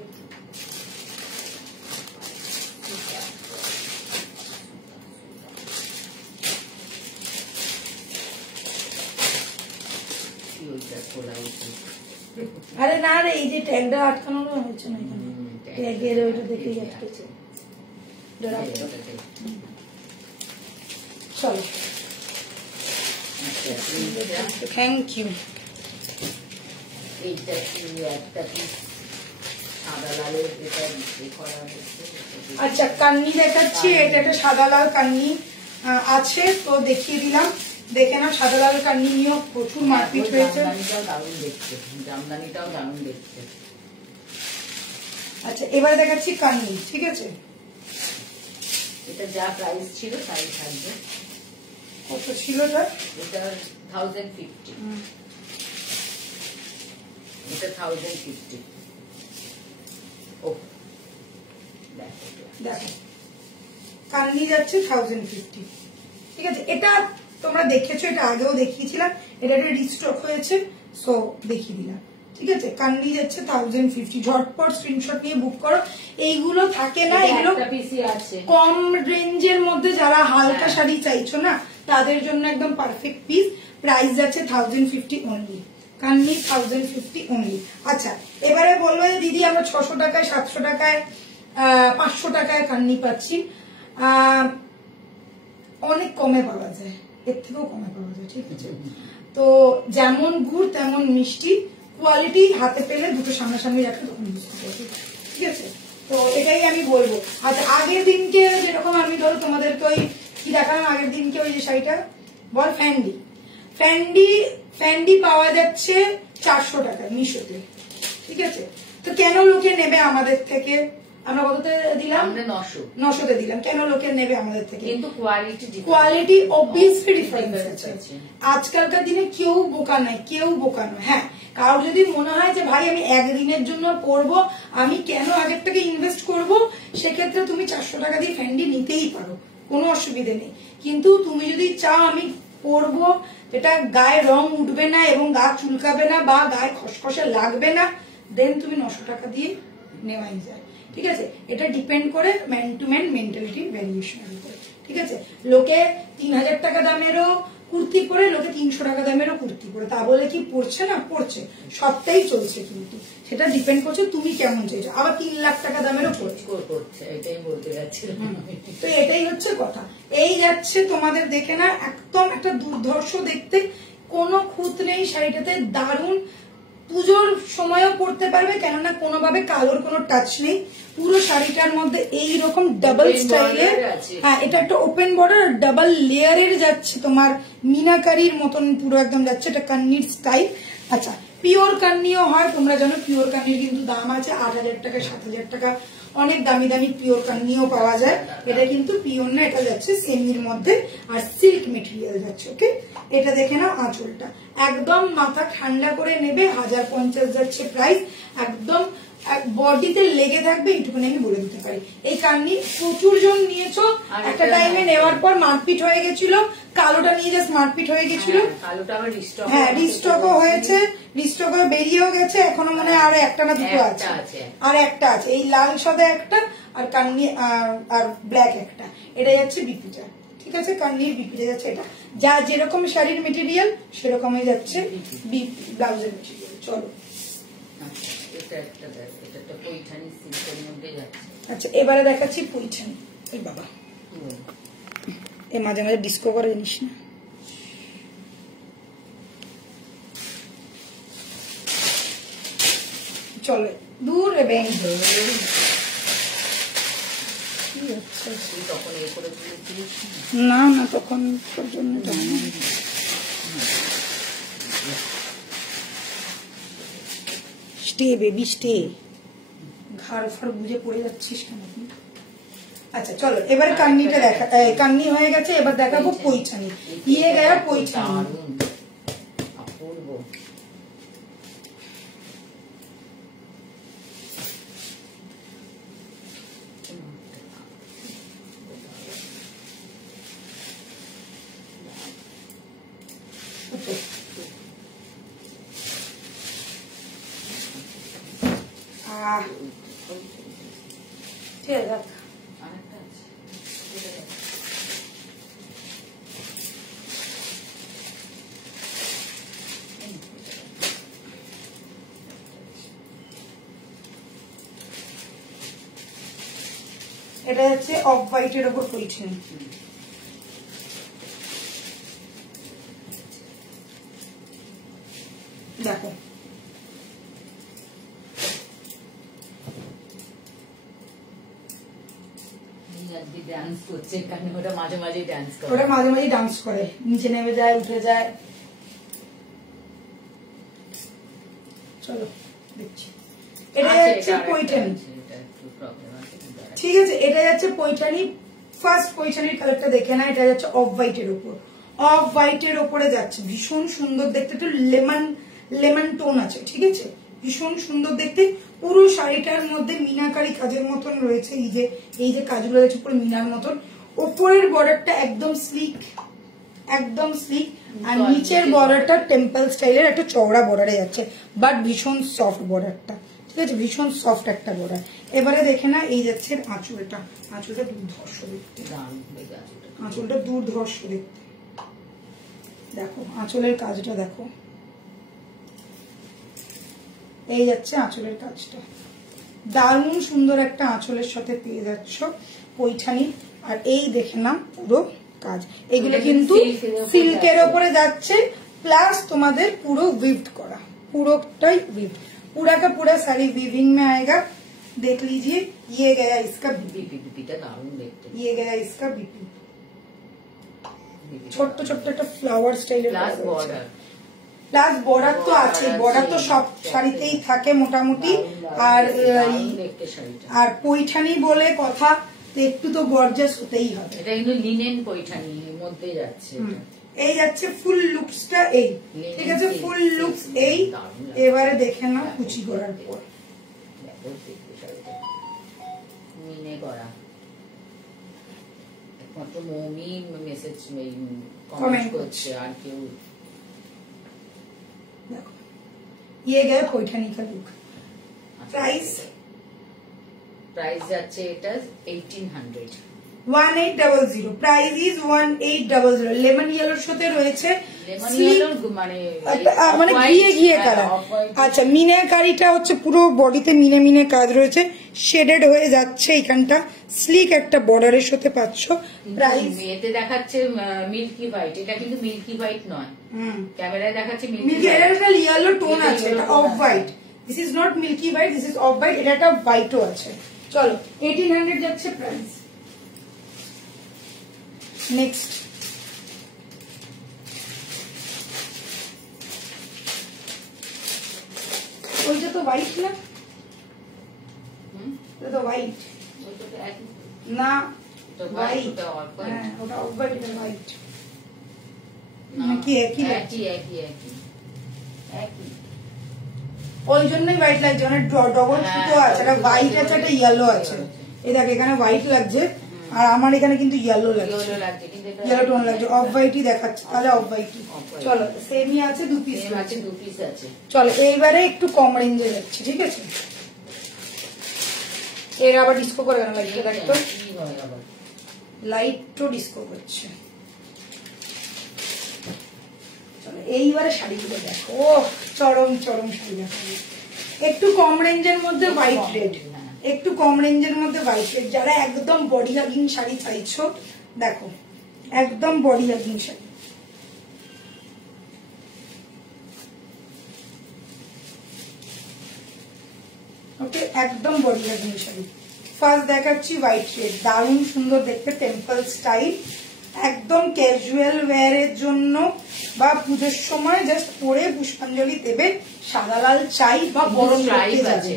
আরে না রে, এই যে ট্যাগটা আটকানো হচ্ছে না এখানে, ট্যাগের ওইটা দেখেই আটকেছে। চলো, থ্যাংক ইউ। এইটা কি একটা পিস সাদা লালের, এটা করা হয়েছে। আচ্ছা, কান্নি দেখাচ্ছি। এটা একটা সাদা লাল কান্নি আছে, তো দেখিয়ে দিলাম। দেখে না, সাদা লাল কান্নি নিয়েও প্রচুর মারপিট হয়েছে। জামদানিটাও দারুণ দেখতে, জামদানিটাও দারুণ দেখতে। আচ্ছা, এবারে দেখাচ্ছি কান্নি, ঠিক আছে। এটা যা প্রাইস ছিল তাই থাকবে। কত ছিল এটা? এটা 1050, এটা 1050। ও দেখো, কান্নি যাচ্ছে 1050, ঠিক আছে। এটা তোমরা দেখেছো, এটা আগেও দেখিয়েছিলাম, এটা একটা রিস্টক হয়েছে, সো দেখিয়ে দিলাম, ঠিক আছে। কান্নি যাচ্ছে 1050, ঝটপট স্ক্রিনশট নিয়ে বুক করো। এইগুলো থাকে না, এগুলো কম রেঞ্জের মধ্যে যারা হালকা শাড়ি চাইছো না, তাদের জন্য একদম পারফেক্ট পিস। প্রাইস যাচ্ছে 1050 অনলি, কান্নি 1050 অনলি। আচ্ছা, এবারে বলবো যে দিদি আমরা 600 টাকায়, 700 টাকায়, 500 টাকায় কান্নি পাচ্ছি। অনেক কমে পাওয়া যায়, এর থেকেও কমে পাওয়া যায়, ঠিক আছে। তো যেমন গুড় তেমন মিষ্টি, কোয়ালিটি হাতে পেলে দুটো সামনাসামনি রাখলে তখন বুঝতে পারবে, ঠিক আছে। তো এটাই আমি বলবো। আচ্ছা, আগের দিনকে যেরকম আমি ধরো তোমাদেরকে ওই কি দেখালাম, আগের দিনকে ওই যে শাড়িটা বল, ফ্যান্ডি, ফ্যান্ডি ফ্যান্ডি পাওয়া যাচ্ছে 400 টাকায় মিশোতে, ঠিক আছে। তো কেন লোকে নেবে আমাদের থেকে? আমরা কততে দিলাম? 900 দিলাম। কেন লোকে নেবে আমাদের থেকে? কিন্তু কোয়ালিটি অবভিয়াসলি ডিফারেন্স আছে। আজকালকার দিনে কেউ বোকা নাই, কেউ বোকা নয়। হ্যাঁ, কারো যদি মনে হয় যে ভাই আমি একদিনের জন্য করব, আমি কেন আগের থেকে ইনভেস্ট করব, সেক্ষেত্রে তুমি 400 টাকা দিয়ে ফ্যান্ডি নিতেই পারো, কোনো অসুবিধে নেই। কিন্তু তুমি যদি চাও আমি পরবো, যেটা গায়ে রং উঠবে না এবং গা চুলকাবে না বা গায়ে খসখসে লাগবে না, দেন তুমি 900 টাকা দিয়ে নেওয়াই যায়, ঠিক আছে। এটা ডিপেন্ড করে ম্যান টু ম্যান মেন্টালিটি ভ্যারিয়েশনের উপরে, ঠিক আছে। লোকে 3000 টাকা দামেরও কুর্তি পরে, লোকে 300 টাকা দামেরও কুর্তি পরে, তা বলে কি পড়ছে না? পড়ছে, সবটাই চলছে, কিন্তু সেটা ডিপেন্ড করছে তুমি কেমন চাইছো। আবার 3 লাখ টাকা দামেরও পড়ছে, এটাই বলতে যাচ্ছিলাম। তো এটাই হচ্ছে কথা। এই যাচ্ছে তোমাদের দেখে না, একদম একটা দুর্ধর্ষ দেখতে, কোনো খুঁত নেই শাড়িটাতে, দারুণ। পুজোর সময়ও পরতে পারবে, কেননা কোনোভাবে কালোর কোনো টাচ নেই। পুরো শাড়িটার মধ্যে এইরকম ডাবল স্টাইলের, হ্যাঁ এটা একটা ওপেন বর্ডার, ডাবল লেয়ারের যাচ্ছে, তোমার মিনাকারির মতন পুরো একদম যাচ্ছে। এটা কান্নির স্টাইল। আচ্ছা, পিওর কান্নিও হয়, তোমরা জানো পিওর কান্নির কিন্তু দাম আছে 8000 টাকা, 7000 টাকা, অনেক দামি দামি পিওর কান্নিও পাওয়া যায়। এটা কিন্তু পিওর না, এটা যাচ্ছে সেমির মধ্যে, আর সিল্ক মেটেরিয়াল যাচ্ছে। ওকে, এটা দেখে নাও আঁচলটা, একদম মাথা ঠান্ডা করে নেবে। 1050 যাচ্ছে প্রাইস, একদম বডিতে লেগে থাকবে, এইটুকুনি আমি বলে দিতে পারি। এই কান্নি প্রচুর জন নিয়েছো, একটা টাইমে নেওয়ার পর মারপিট হয়ে গেছিল, কালোটা নিয়ে জাস্ট মারপিট হয়ে গেছিল। হ্যাঁ, রিস্টকও হয়েছে, রিস্টক হয়ে বেরিয়েও গেছে, এখনো মনে হয় আরো একটা না দুটো আছে, আর একটা আছে, এই লাল সাদা একটা, আর কান্নি আর ব্ল্যাক একটা। এটা যাচ্ছে বিপিটা, ঠিক আছে, কান্নির বিপিটা যাচ্ছে। এটা যা যেরকম শাড়ির মেটেরিয়াল সেরকমই যাচ্ছে ব্লাউজের মেটেরিয়াল। চলো, আচ্ছা এবারে দেখাচ্ছি পৈঠানি। ওই বাবা, এ মাঝে মাঝে ডিস্কো করে জিনিস না। চলে দূর ব্যাংক আচ্ছা তুই তখন এ করে তুলেছিলিস না না তখন তোর জন্য জানি স্টে বেবি স্টে ঘাড় ফাড় বুঝে পড়ে যাচ্ছিস কেন তুই? আচ্ছা চলো এবারে কান্নিটা দেখা কান্নি হয়ে গেছে এবার দেখাবো পৈঠানি ইয়ে গয়া পৈঠানি দারুণ অপূর্ব ঠিক আছে আরেকটা আছে এটা হচ্ছে অফ হোয়াইটের উপর পৈঠানি দেখো ডান্স করছে এখানে ওটা মাঝে মাঝে ডান্স করে ওটা মাঝে মাঝে ডান্স করে নিচে নেমে যায় উঠে যায় চলো দেখছি এটা যাচ্ছে পৈঠানি ঠিক আছে এটা যাচ্ছে পৈঠানি ফার্স্ট পৈঠানির কালারটা দেখে না এটা যাচ্ছে অফ হোয়াইটের উপর অফ হোয়াইটের উপরে যাচ্ছে ভীষণ সুন্দর দেখতে একটু লেমন টোন আছে ঠিক আছে ভীষণ সুন্দর দেখতে পুরো শাড়িটার মধ্যে মিনাকারি কাজের মতন রয়েছে এই যে কাজগুলো রয়েছে পুরো মিনার মতন উপরের বর্ডারটা একদম স্লিক আর নিচের বর্ডারটা টেম্পল স্টাইলের একটা চওড়া বর্ডারে যাচ্ছে বাট ভীষণ সফট বর্ডারটা ঠিক আছে ভীষণ সফট একটা বর্ডার এবারে দেখে না এই যাচ্ছে আঁচলটা দুর্ধর্ষ দেখতে আঁচলটা দুর্ধর্ষ দেখতে দেখো আঁচলের কাজটা দেখো এই যাচ্ছে আঁচলের কাজটা দারুণ সুন্দর একটা আঁচলের সাথে পেয়ে যাচ্ছ পৈঠানি আর এই দেখে না পুরো কাজ এগুলো কিন্তু সিল্কের ওপরে যাচ্ছে प्लस तुम्हारे पूरा विव्ड करा पूराटाई विव्ड पूरा का पूरा साड़ी विविंग में आएगा देख लीजिए ये गया इसका बीपी ये गया इसका बीपी छोट छोट फ्लावर स्टाइल प्लस बॉर्डर तो आछे बॉर्डर तो सब शाड़ीतेई थाके मोटामुटी আর পৈঠানি বলে কথা একটু তো গর্জাস হতেই হবে এটা কিন্তু লিনেন পৈঠানির মধ্যে যাচ্ছে এই যাচ্ছে ফুল লুকসটা এই ঠিক আছে ফুল লুকস এই এবারে দেখে নাও কুচি করার পর মিনে করা একমাত্র মৌমি মেসেজ কমেন্ট করছে আর কেউ देखो ये गया पैठानी का लुक प्राइस যাচ্ছে এটা 1800 1800 प्राइस इज 1800 লেমন ইয়েলোর সাথে রয়েছে লেমন ইয়েলো মানে ঘিয়ে ঘিয়ে কালার আচ্ছা মিনাকারিটা হচ্ছে পুরো বডিতে মিনে মিনে কাজ রয়েছে শেডেড হয়ে যাচ্ছে এখানটা স্লিক একটা বর্ডারের সাথে পাচ্ছ প্রাইস এতে দেখাচ্ছে মিল্কি হোয়াইট এটা কিন্তু মিল্কি হোয়াইট নয় ক্যামেরায় দেখাচ্ছে মিল্কি এটা ইয়েলো টোন আছে এটা off white this is not milky white this is off white এটা একটা হোয়াইটও আছে চলো 1800 যাচ্ছে প্রাইস নেক্সট ওইটা তো হোয়াইট না এটা তো হোয়াইট না হোয়াইট হ্যাঁ ওটা অফ হোয়াইট এটা হোয়াইট নাকি একই ওই জন্যই হোয়াইট লাগছে মানে ডবল সুতো আছে একটা হোয়াইট আছে একটা ইয়েলো আছে এই দেখ এখানে হোয়াইট লাগছে আর আমার এখানে কিন্তু ইয়েলো লাগছে ইয়েলো টোন লাগছে অফ হোয়াইটই দেখাচ্ছে তাহলে অফ হোয়াইটই চলো সেমই আছে দু পিস আছে চলো এইবারে একটু কম রেঞ্জে যাচ্ছে ঠিক আছে এর আবার ডিস্কো করে কেন লাগছে দেখতো লাইট তো ডিস্কো করছে চলো এইবারে শাড়িগুলো দেখো চরম চরম শাড়ি দেখো একটু কম রেঞ্জের মধ্যে হোয়াইট রেড একটু কম রেঞ্জের মধ্যে হোয়াইট রেড যারা একদম বডি হাগিং শাড়ি চাইছো দেখো একদম বডি হাগিং শাড়ি ওকে একদম বডি হাগিং শাড়ি ফার্স্ট দেখাচ্ছি হোয়াইট রেড, দারুণ সুন্দর দেখতে, টেম্পল স্টাইল, একদম ক্যাজুয়াল ওয়্যারের জন্য বা পুজোর সময় জাস্ট পরে পুষ্পাঞ্জলি দেবে, সাদা লাল চাই বা বরণ করতে যাবে,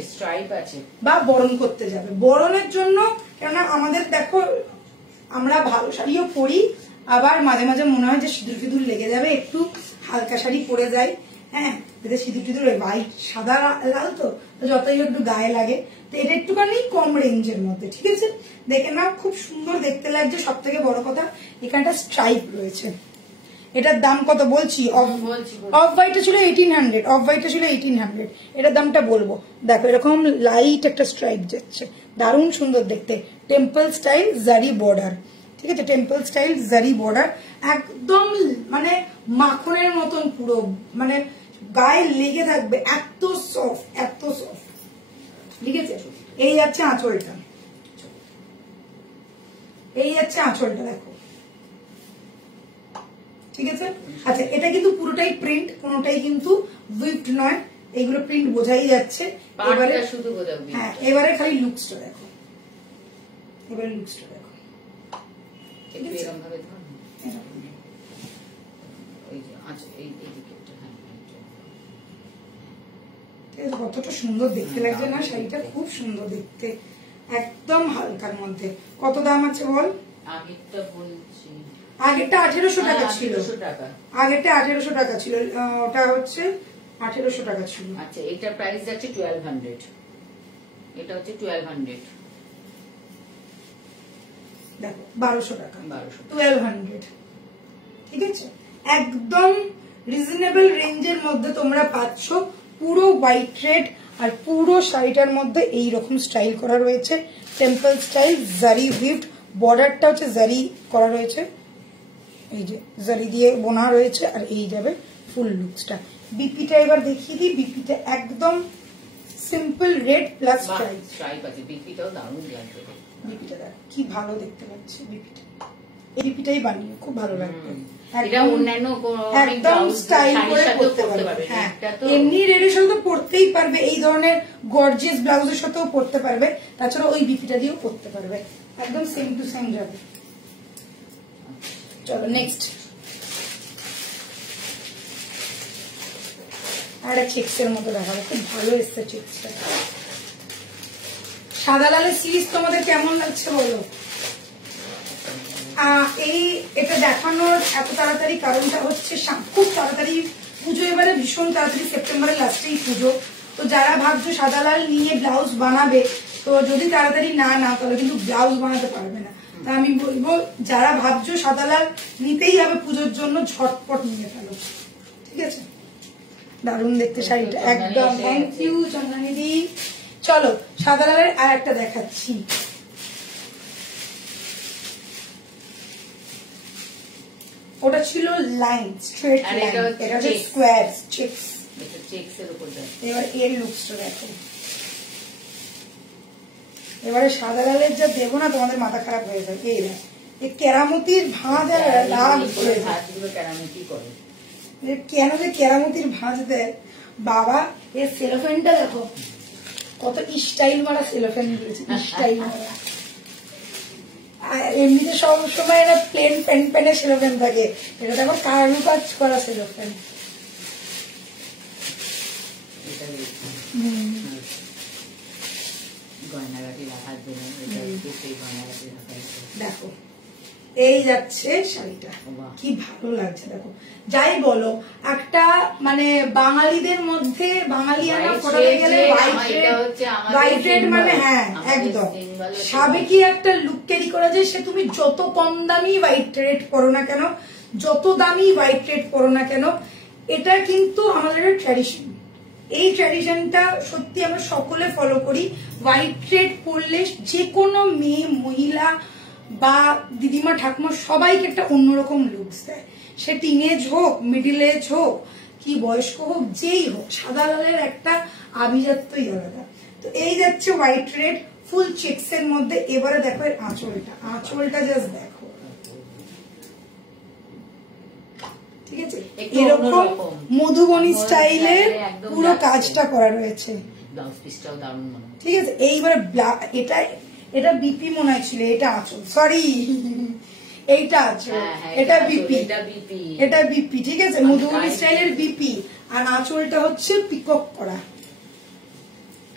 বা বরণ করতে যাবে। বরণের জন্য কেননা আমাদের দেখো আমরা ভালো শাড়িও পরি, আবার মাঝে মাঝে মনে হয় যে সিঁদুর ফিঁদুর লেগে যাবে, একটু হালকা শাড়ি পরে যাই, হ্যাঁ এতে সিঁদুর টিঁদুর হোয়াইট সাদা লাল তো যতই একটু গায়ে লাগে, তো এটা একটুখানি কম রেঞ্জের মধ্যে, ঠিক আছে। দেখে না খুব সুন্দর দেখতে লাগছে, সব থেকে বড় কথা এখানটা স্ট্রাইপ রয়েছে। এটার দাম কত বলছি? অফ হোয়াইটে ছিল 1800, অফ হোয়াইটে ছিল 1800, এটার দামটা বলবো। দেখো এরকম লাইট একটা স্ট্রাইপ যাচ্ছে, দারুণ সুন্দর দেখতে, টেম্পল স্টাইল জারি বর্ডার, ঠিক আছে, টেম্পল স্টাইল জারি বর্ডার, একদম মানে মাখনের মতন পুরো, মানে গায়ে লেগে থাকবে, এত সফট এত সফট, ঠিক আছে। এই যাচ্ছে আঁচলটা, এই যাচ্ছে আঁচলটা দেখো, ঠিক আছে। আচ্ছা এটা কিন্তু পুরোটাই প্রিন্ট, কোনোটাই কিন্তু উইভড নয়, এগুলো প্রিন্ট বোঝাই যাচ্ছে। এবারে শুধু বোঝাবো, হ্যাঁ এবারে খালি লুকসটা দেখো, এবারে লুকসটা দেখো, এরকম ভাবে ধর, এই যে আচ্ছা এই দিকটা, হ্যাঁ কতটা সুন্দর দেখতে লাগছে না শাড়িটা, খুব সুন্দর দেখতে, একদম হালকার মধ্যে। কত দাম আছে বল? আগেরটা বলছি, আগেরটা 1800 টাকা ছিল, আগেরটা 1800 টাকা ছিল, ওটা হচ্ছে 1800 টাকা ছিল। আচ্ছা এটার প্রাইস যাচ্ছে 1200, এটা হচ্ছে 1200, দেখো 1200 টাকা, 1200, ঠিক আছে, একদম রিজনেবল রেঞ্জের মধ্যে তোমরা পাচ্ছ। পুরো হোয়াইট রেড আর পুরো শাড়িটার মধ্যে এইরকম স্টাইল করা রয়েছে, টেম্পল স্টাইল জারি উইভড, বর্ডারটা হচ্ছে জারি করা রয়েছে, এই যে জারি দিয়ে বোনা রয়েছে, আর এই যাবে ফুল লুকসটা। বিপিটা এবার দেখিয়ে দিই, বিপিটা একদম সিম্পল রেড প্লাস স্ট্রাইপ আছে, বিপিটাও দারুণ লাগবে, বিপিটা দেখ কি ভালো দেখতে লাগছে, বিপিটা এই বিপিটাই বানিয়ে খুব ভালো লাগবে, এটা অন্যান্য একদম স্টাইল করে পরতে পারবে, হ্যাঁ এমনি রেডের সাথে তো পরতেই পারবে, এই ধরনের গর্জিয়াস ব্লাউজের সাথেও পরতে পারবে, তাছাড়া ওই বিপিটা দিয়েও পরতে পারবে, একদম সেম টু সেম যাবে। চলো নেক্সট, আর একটা চেক্স এর মতো দেখাবো, খুব ভালো এসছে চেক্সটা। সাদা লালের সিরিজ তোমাদের কেমন লাগছে বলো? এই এটা দেখানোর এত তাড়াতাড়ি কারণটা হচ্ছে খুব তাড়াতাড়ি পুজো, এবারে ভীষণ তাড়াতাড়ি সেপ্টেম্বরের লাস্টেই পুজো, তো যারা ভাবছো সাদা লাল নিয়ে ব্লাউজ বানাবে, তো যদি তাড়াতাড়ি না তাহলে কিন্তু ব্লাউজ বানাতে পারবে না। তা আমি বলবো যারা ভাবছো সাদা লাল নিতেই হবে পুজোর জন্য, ঝটপট নিয়ে ফেলো, ঠিক আছে। দারুণ দেখতে শাড়িটা, একদম থ্যাংক ইউ চন্দ্রানীদি। চলো সাদা লালের আর একটা দেখাচ্ছি, ওটা ছিল লাইন স্ট্রেট লাইন, এটা হচ্ছে স্কোয়ার চেক্স, এটা চেক্স এর উপর দেয়। এবার এর লুকসটা দেখো, এবারে সাদা লালের যা দেবো না তোমাদের মাথা খারাপ হয়ে যাবে। এই কেরামতির ভাঁজ আর লাল করে কেরামতি করে, কেন যে কেরামতির ভাঁজ দেয় বাবা, এর সেলোফেনটা দেখো কত স্টাইল মারা সেলোফেন দিয়েছে, স্টাইল মারা। এমনিতে সব সময় এটা প্লেন প্যান্ট সেলোফেন থাকে, এটা দেখো কারুকাজ করা সেলোফেন। দেখো এই যাচ্ছে শাড়িটা, কি ভালো লাগছে দেখো। যাই বলো একটা মানে বাঙালিদের মধ্যে বাঙালিয়ানা পড়াতে গেলে হোয়াইট রেড মানে হ্যাঁ একদম সাবেকি একটা লুক ক্যারি করা যায়। সে তুমি যত কম দামি হোয়াইট রেড পরো না কেন, যত দামি হোয়াইট রেড পরো না কেন, এটা কিন্তু আমাদের ট্র্যাডিশন। এই ট্র্যাডিশনটা সত্যি আমরা সকলে ফলো করি। হোয়াইট রেড পরলে যে কোনো মেয়ে মহিলা বা দিদিমা ঠাকুমা সবাইকে একটা অন্যরকম লুকস দেয়, সে টিনেজ হোক মিডিল এজ হোক কি বয়স্ক হোক যেই হোক, সাদা লালের একটা আভিজাত্যই আলাদা। তো এই যাচ্ছে হোয়াইট রেড ফুল চেক্স এর মধ্যে। এবারে দেখো এর আঁচলটা, আঁচলটা জাস্ট দেখো, ঠিক আছে এরকম মধুবনী স্টাইলের পুরো কাজটা করা রয়েছে, ঠিক আছে। এইবার এটা এটা বিপি মনে হয় ছিল, এটা আঁচল, সরি এইটা আঁচল, এটা বিপি, এটা বিপি, ঠিক আছে, মধুবনী স্টাইলের বিপি। আর আঁচলটা হচ্ছে পিকক করা,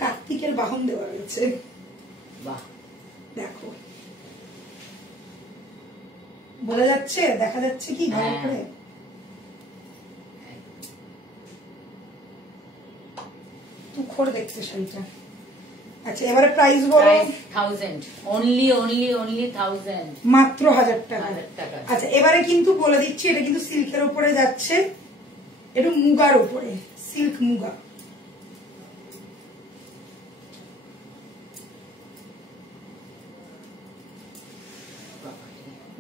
কার্তিকের বাহন দেওয়া রয়েছে, দেখো বোঝা যাচ্ছে, দেখা যাচ্ছে কি ভালো করে? তুখোর দেখছে শাড়িটা। আচ্ছা এবারে প্রাইস বলো। 1000 only 1000, মাত্র 1000 টাকা। আচ্ছা এবারে কিন্তু বলে দিচ্ছি, এটা কিন্তু সিল্কের উপরে যাচ্ছে, এটা মুগার উপরে, সিল্ক মুগা।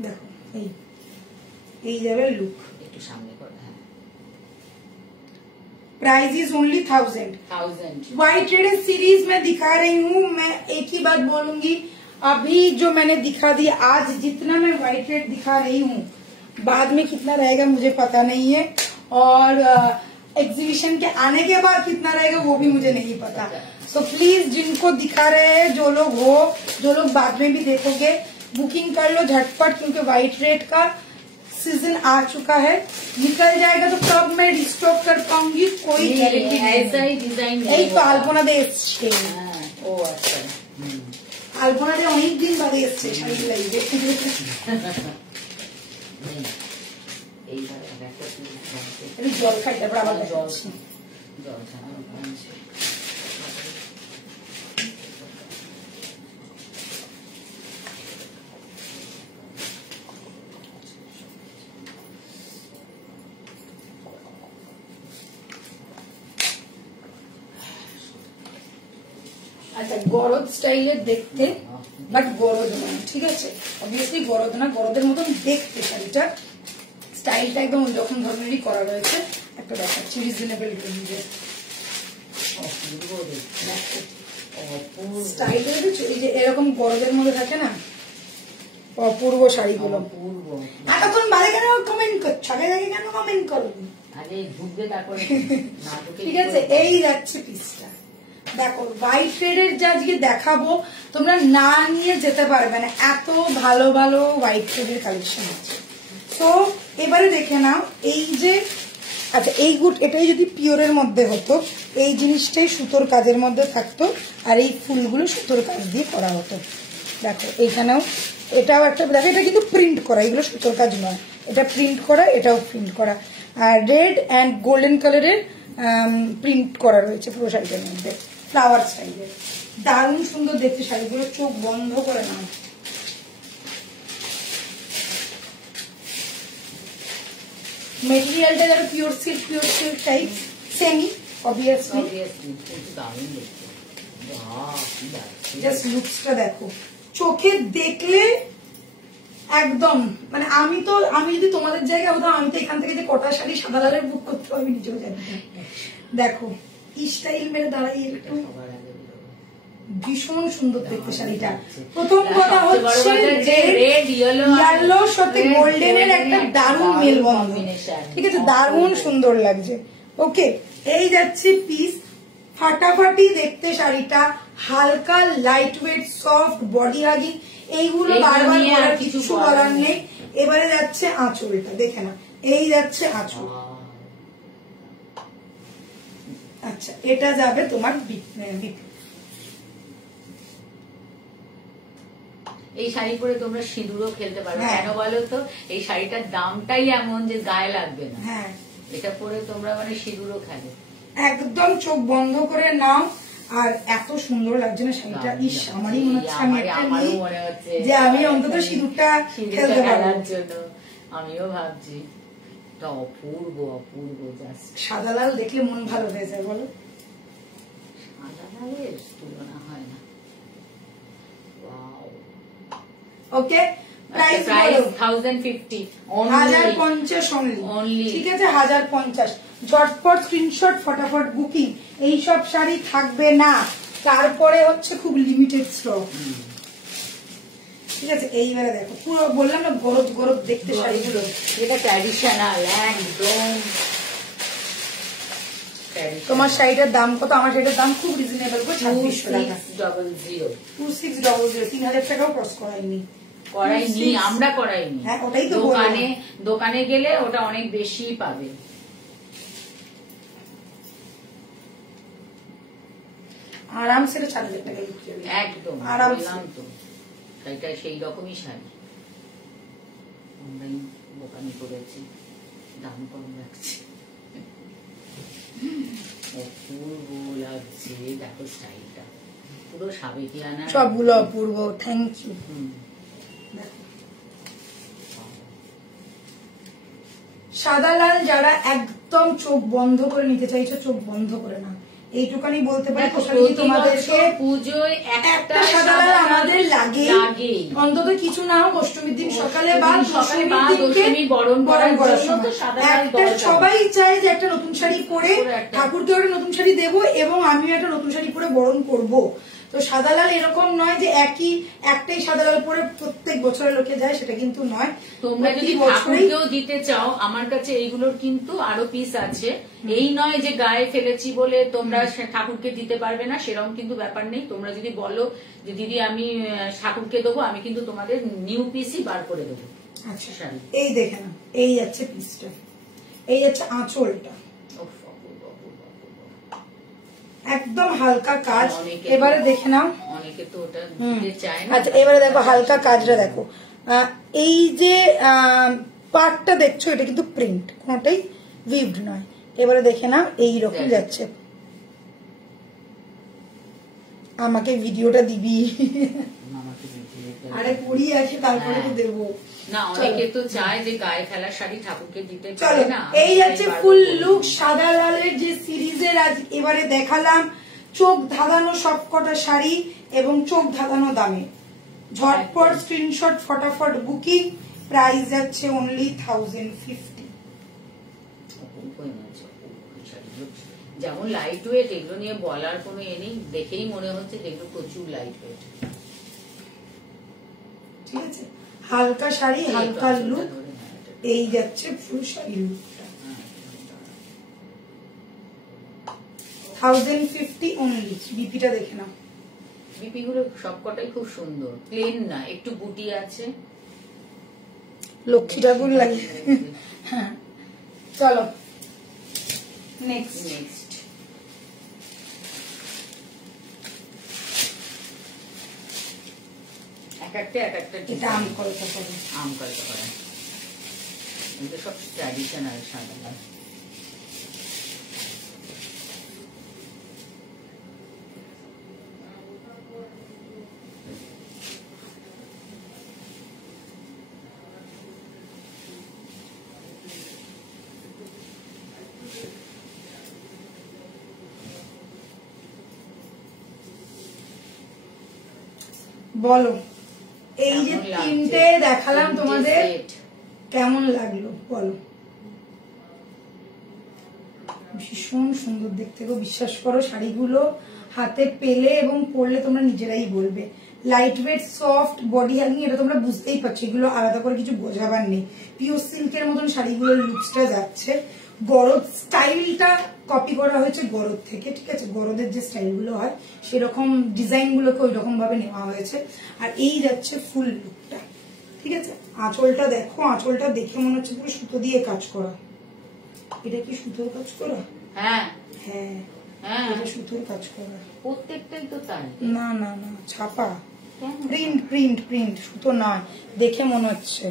देखो এই যাবে লুক, একটু সামনে করে। Price is only 1000। White red series में दिखा रही हूँ, मैं एक ही बात बोलूंगी, अभी जो मैंने दिखा दी आज, जितना मैं व्हाइट रेड दिखा रही हूँ, बाद में कितना रहेगा मुझे पता नहीं है, और एग्जीबिशन के आने के बाद कितना रहेगा वो भी मुझे नहीं पता। सो प्लीज जिनको दिखा रहे हैं, जो लोग हो, जो लोग बाद में भी देखोगे, बुकिंग कर लो झटपट, क्योंकि व्हाइट रेड का सीजन आ चुका है, निकल जाएगा तो कब मैं रिस्टॉक कर पाऊंगी कोई गारंटी नहीं। ऐसा ही डिजाइन এই তো আলপনা দিয়ে এসছে, ও আচ্ছা, আলপনা দিয়ে অনেক দিন বাদে এসছে শাড়ি লাইভে। এইবার জল খাই, তারপর আবার জল আচ্ছা গরদ স্টাইলের দেখতে, বাট গরদ না, ঠিক আছে, অবভিয়াসলি গরদ না, গরদের মতন দেখতে শাড়িটা, স্টাইলটা একদম যখন ধরনেরই করা রয়েছে, একটা দেখাচ্ছি রিজনেবল রেঞ্জে স্টাইলটা, এই যে এরকম গরদের মধ্যে থাকে না অপূর্ব শাড়িগুলো। এতক্ষণ বাদে কেন কমেন্ট করছো, আগে আগে কেন কমেন্ট করো, ঠিক আছে। এই যাচ্ছে পিসটা, দেখো হোয়াইট রেডের যা আজকে দেখাবো তোমরা না নিয়ে যেতে পারবে না, এত ভালো ভালো হোয়াইট রেডের কালেকশন আছে। তো এবারে দেখে নাও, এই যে আচ্ছা এই গুড, এটাই যদি পিওরের মধ্যে হতো, এই জিনিসটাই সুতোর কাজের মধ্যে থাকতো, আর এই ফুলগুলো সুতোর কাজ দিয়ে করা হতো। দেখো এইখানেও এটাও একটা, দেখো এটা কিন্তু প্রিন্ট করা, এগুলো সুতোর কাজ নয়, এটা প্রিন্ট করা, এটাও প্রিন্ট করা, আর রেড অ্যান্ড গোল্ডেন কালারের প্রিন্ট করা রয়েছে পুরো শাড়িটার মধ্যে, ফ্লাওয়ার স্টাইলের, দারুণ সুন্দর দেখতে শাড়িগুলো, চোখ বন্ধ করে নাও। মেটেরিয়ালটা যারা pure silk type, semi obviously, just লুকসটা দেখো, চোখে দেখলে একদম মানে আমি যদি তোমাদের জায়গায় হতাম, আমি তো এখান থেকে যে কটা শাড়ি সাদা লালের বুক করতে আমি নিজেও জানি। দেখো স্টাইল মেরে দাঁড়াই, একটু ভীষণ সুন্দর দেখতে শাড়িটা। প্রথম কথা হচ্ছে ইয়েলোর সাথে গোল্ডেনের একটা দারুণ মেলবন্ধন, ঠিক আছে, দারুণ সুন্দর লাগছে। ওকে এই যাচ্ছে পিস, ফাটাফাটি দেখতে শাড়িটা, হালকা light weight soft body hugging, এইগুলো বারবার বলার কিছু বলার নেই। এবারে যাচ্ছে আঁচলটা, দেখে না, এই যাচ্ছে আঁচল। আচ্ছা এটা যাবে তোমার এই শাড়ি পরে তোমরা সিঁদুরও খেলতে পারবে, কেন বলো তো, এই শাড়িটার দামটাই এমন যে গায়ে লাগবে না, হ্যাঁ এটা পরে তোমরা মানে সিঁদুরও খেলে, একদম চোখ বন্ধ করে নাও। আর এত সুন্দর লাগছে না শাড়িটা, ইস আমারই মনে হচ্ছে যে আমি অন্তত সিঁদুরটা খেলতে পারার জন্য, আমিও ভাবছি অপূর্ব অপূর্ব, জাস্ট সাদা লাল দেখলে মন ভালো হয়ে যায়, বলো সাদা লালের তুলনা হয় না। ওকে প্রাইস 1050, 1050 অনলি, ঠিক আছে 1050। ঝটপট স্ক্রিনশট, ফটাফট বুকিং। এইসব শাড়ি থাকবে না, তারপরে হচ্ছে খুব লিমিটেড স্টক, ঠিক আছে। এইবারে দেখো পুরো বললাম না গরদ গরদ দেখতে শাড়িগুলো, এটা ট্র্যাডিশনাল একদম তোমার শাড়িটার দাম কত? আমার শাড়িটার দাম খুব রিজনেবল করে 2600 টাকা। 2600 3000 টাকাও ক্রস করাইনি। আমরা করাইনি। হ্যাঁ ওটাই তো দোকানে গেলে ওটা অনেক বেশি পাবে। আরামসে 4000 টাকা একদম আরামসে। তো শাড়িটা সেই রকমই শাড়ি, আমরাই দোকানে করেছি, দাম কম রাখছি। অপূর্ব লাগছে, দেখো স্টাইলটা পুরো সাবেকিয়ানা, সবগুলো অপূর্ব। Thank you. সাদা লাল যারা একদম চোখ বন্ধ করে নিতে চাইছো, চোখ বন্ধ করে না, এইটুকানি বলতে পারি। তোমাদেরকে পুজোয় একটা সাদা লাল আমাদের লাগে, অন্তত কিছু না হোক অষ্টমীর দিন সকালে বা দশমী বরণ করার জন্য একটা সবাই চায় যে একটা নতুন শাড়ি পরে ঠাকুরকে একটা নতুন শাড়ি দেবো এবং আমিও একটা নতুন শাড়ি পরে বরণ করবো। তো সাদা লাল এরকম নয় যে একটাই সাদা লাল পরে প্রত্যেক বছরের লোকে যায়, সেটা কিন্তু নয়। তোমরা যদি ঠাকুরকেও দিতে চাও, আমার কাছে এইগুলোর কিন্তু আরো পিস আছে। এই নয় যে গায়ে ফেলেছি বলে তোমরা ঠাকুরকে দিতে পারবে না, সেরকম কিন্তু ব্যাপার নেই। তোমরা যদি বলো যে দিদি আমি ঠাকুরকে দেবো, আমি কিন্তু তোমাদের নিউ পিসই বার করে দেবো। আচ্ছা শাড়ি এই দেখে না, এই যাচ্ছে পিসটা, এই যাচ্ছে আঁচলটা, একদম হালকা কাজ। এবারে দেখে নাও, অনেকে তো ওটা দিতে চায় না। আচ্ছা এবারে দেখো হালকা কাজটা দেখো। এই যে পার্টটা দেখছো এটা কিন্তু প্রিন্ট, কোনটাই উইভড নয়। এবারে দেখে নাও এইরকম যাচ্ছে। আমাকে ভিডিওটা দিবি? আরে পড়ি আছে তারপরে তো দেবো না। অনেকে তো চায় যে গায়ে ফেলা শাড়ি ঠাকুরকে দিতে পারে না। এই আছে ফুল লুক সাদা লালের যে সিরিজের আজ এবারে দেখালাম, চোখ ধাঁধানো সবকটা শাড়ি এবং চোখ ধাঁধানো দামে। ঝটপট স্ক্রিনশট, ফটাফট বুকিং। প্রাইস যাচ্ছে অনলি 1050। যেমন লাইট ওয়েট, এগুলো নিয়ে বলার কোনো এ নেই, দেখেই মনে হচ্ছে যেগুলো প্রচুর লাইট ওয়েট। ঠিক আছে, হালকা শাড়ি, হালকা লুক। এই যাচ্ছে ফুল শাড়ি লুকটা 1050 অনলি। বিপিটা দেখে নাও, বিপি গুলো সবকটাই খুব সুন্দর, প্লেন না, একটু বুটি আছে, লক্ষ্মী ঠাকুর লাগে। হ্যাঁ চলো নেক্সট। এক একটা আম কলকা করে, আম কলকা করে, এগুলো সব ট্র্যাডিশনাল সাদা লাল। বলো এই যে তিনটে দেখালাম তোমাদের কেমন লাগলো বলো? ভীষণ সুন্দর দেখতে গো, বিশ্বাস করো শাড়িগুলো হাতে পেলে এবং পরলে তোমরা নিজেরাই বলবে। লাইট ওয়েট, সফট, বডি হ্যাগিং, এটা তোমরা বুঝতেই পারছো, এগুলো আলাদা করে কিছু বোঝাবার নেই। পিওর সিল্কের মতন শাড়িগুলোর লুকসটা যাচ্ছে। গরদ স্টাইলটা কপি করা হয়েছে গরদ থেকে, ঠিক আছে? গরদের যে স্টাইল গুলো হয় সেরকম ডিজাইন গুলোকে ওই রকম ভাবে নেওয়া হয়েছে। আর এই যাচ্ছে ফুল লুকটা, ঠিক আছে? আঁচলটা দেখো, আঁচলটা দেখে মনে হচ্ছে পুরো সুতো দিয়ে কাজ করা। এটা কি সুতোর কাজ করা? হ্যাঁ হ্যাঁ হ্যাঁ, এটা সুতোর কাজ করা। প্রত্যেকটাই তো তাই। না না না, ছাপা, প্রিন্ট প্রিন্ট প্রিন্ট, সুতো নয়। দেখে মনে হচ্ছে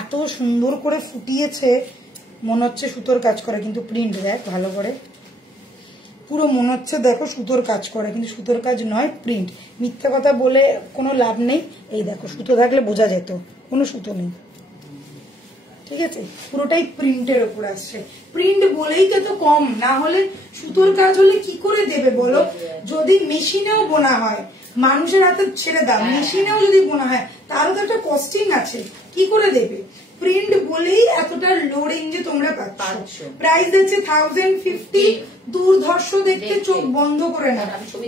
এত সুন্দর করে ফুটিয়েছে, মনে হচ্ছে সুতোর কাজ করে, কিন্তু প্রিন্ট দেখ ভালো করে, পুরো মনে হচ্ছে দেখো সুতোর কাজ করে, কিন্তু সুতোর কাজ নয়, প্রিন্ট। মিথ্যা কথা বলে কোনো লাভ নেই। এই দেখো সুতো থাকলে বোঝা যেত, কোনো সুতো নেই, ঠিক আছে? পুরোটাই প্রিন্টের উপর আসছে। প্রিন্ট বলেই তো এত কম, না হলে সুতোর কাজ হলে কি করে দেবে বলো? যদি মেশিনেও বোনা হয়, মানুষের হাতে ছেড়ে দাও, মেশিনেও যদি বোনা হয় তারও তো একটা কস্টিং আছে, কি করে দেবে? প্রিন্ট বলেই এতটা লো রেঞ্জে তোমরা পাচ্ছ। প্রাইস আছে 1050। দুর্ধর্ষ দেখতে, চোখ বন্ধ করে না।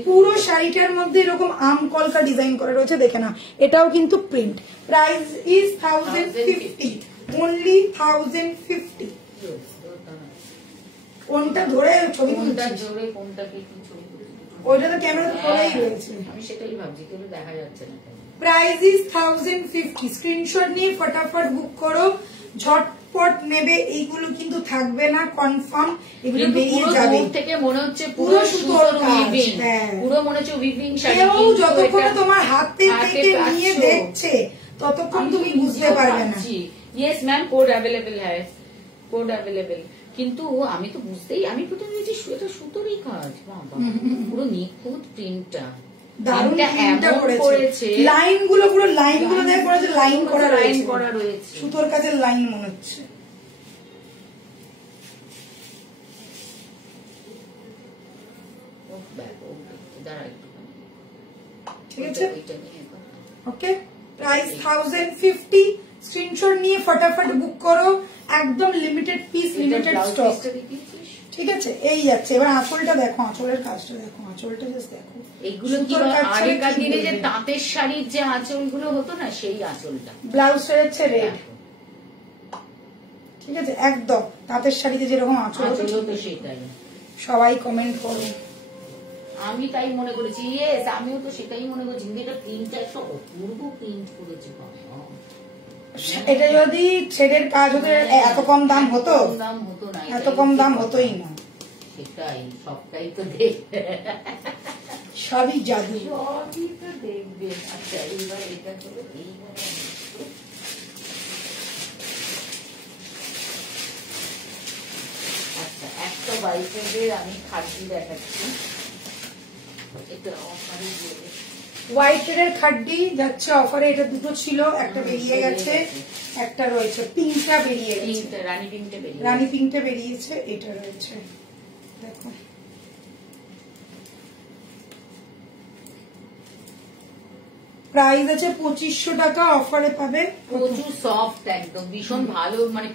পুরো শাড়িটার মধ্যে এরকম আম কলকা ডিজাইন করা রয়েছে, দেখে না। এটাও কিন্তু প্রিন্ট। Price is 1050 only, 1050। কোনটা ধরে ছবি কোনটা তুলছিস? জোরে কোনটাকে কি ছবি তুলছিস? ওইটা তো ক্যামেরা খোলাই রয়েছে। আমি সেটাই ভাবছি, কিন্তু দেখা যাচ্ছে না। Price is 1050। স্ক্রিনশট নিয়ে ফটাফট বুক করো, ঝটপট নেবে। এইগুলো কিন্তু থাকবে না, কনফার্ম এগুলো বেরিয়ে যাবে। দূর থেকে মনে হচ্ছে পুরো সুতোর কাজ, উইভিং, হ্যাঁ। পুরো মনে হচ্ছে উইভিং শাড়ি। কেউ কিন্তু যতক্ষণ এটা তোমার হাতে থেকে নিয়ে কাটছো, দেখছে ততক্ষণ তুমি বুঝতে পারবে না। ইয়েস ম্যাম, কোড অ্যাভেলেবেল হ্যায়, কোড অ্যাভেলেবেল। কিন্তু আমি তো বুঝতেই, আমি প্রথমে ভেবেছি এটা সুতোরই কাজ। বাবা, পুরো নিখুঁত প্রিন্টটা, দারুণ প্রিন্টটা করেছে। করেছে। লাইনগুলো পুরো লাইনগুলো দেখে করেছে, লাইন করা রয়েছে, সুতোর কাজের লাইন মনে হচ্ছে। ঠিক আছে, ওকে। প্রাইস 1050। স্ক্রিনশট নিয়ে ফটাফট বুক করো, একদম লিমিটেড পিস, লিমিটেড স্টক। ঠিক আছে, এই যাচ্ছে। এবার আঁচলটা দেখো, আঁচলের কাজটা দেখো, আঁচলটা জাস্ট দেখো। এগুলো কি আগেকার দিনে যে তাঁতের শাড়ির যে আঁচলগুলো হতো না, সেই আঁচলটা। ব্লাউজটা হচ্ছে রেড। ঠিক আছে, একদম তাঁতের শাড়িতে যেরকম আঁচল হতো সেটাই। সবাই কমেন্ট করো। আমি তাই মনে করেছি, ইয়েস, আমিও তো সেটাই মনে করছি। কিন্তু এটা প্রিন্টটা একটা অপূর্ব প্রিন্ট করেছে। এটা যদি থ্রেডের কাজ হতো এত কম দাম হতো? দাম হতো না, এত কম দাম হতোই না। সেটাই, সবটাই তো দেখবে, সবই জাদু, সবই তো দেখবে। আচ্ছা, এইবার এটা করো, এইবার আচ্ছা, একটা বাইকের আমি খাদ্যি দেখাচ্ছি। এটা অফারে দিয়ে হোয়াইট এর খাড্ডি যাচ্ছে অফারে। এটা দুটো ছিল, একটা বেরিয়ে গেছে, একটা রয়েছে। পিঙ্কটা বেরিয়ে গেছে, রানী পিঙ্কটা বেরিয়েছে, এটা রয়েছে। দেখো, প্রাইস আছে 2500 টাকা, অফারে পাবে। প্রচুর সফট, একদম ভীষণ ভালো, মানে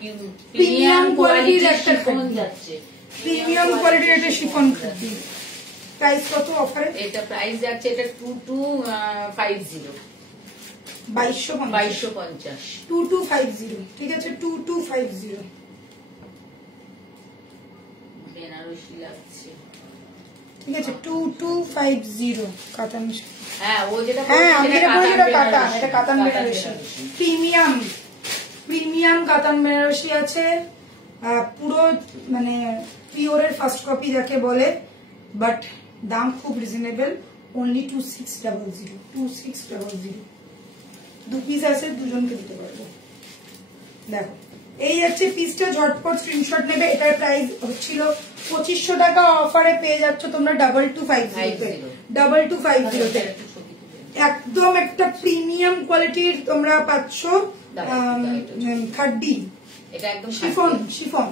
প্রিমিয়াম কোয়ালিটির একটা শিফন যাচ্ছে, প্রিমিয়াম কোয়ালিটির একটা শিফন খাড্ডি। প্রাইস কত অফারে? এটা প্রাইস যাচ্ছে, এটা 2250, 2250, 2250। ঠিক আছে, 2250 বেনারসি লাগছে। ঠিক আছে, 2250 কাতান। হ্যাঁ, ও যেটা হ্যাঁ, আমি যেটা বলি এটা কাতান, এটা কাতান বেনারসি। প্রিমিয়াম, প্রিমিয়াম কাতান বেনারসি আছে, পুরো মানে পিওরের ফার্স্ট কপি যাকে বলে। বাট দাম খুব রিজনেবল, অনলি 2600। 2600 দু পিস আছে, দুজনকে দিতে পারবো। দেখো, এই যাচ্ছে পিসটা, ঝটপট স্ক্রিনশট নেবে। এটার প্রাইস হচ্ছিল 2500 টাকা, অফারে পেয়ে যাচ্ছ তোমরা 2250। 2250 একদম একটা প্রিমিয়াম কোয়ালিটির তোমরা পাচ্ছ খাড্ডি। এটা একদম শিফন, শিফন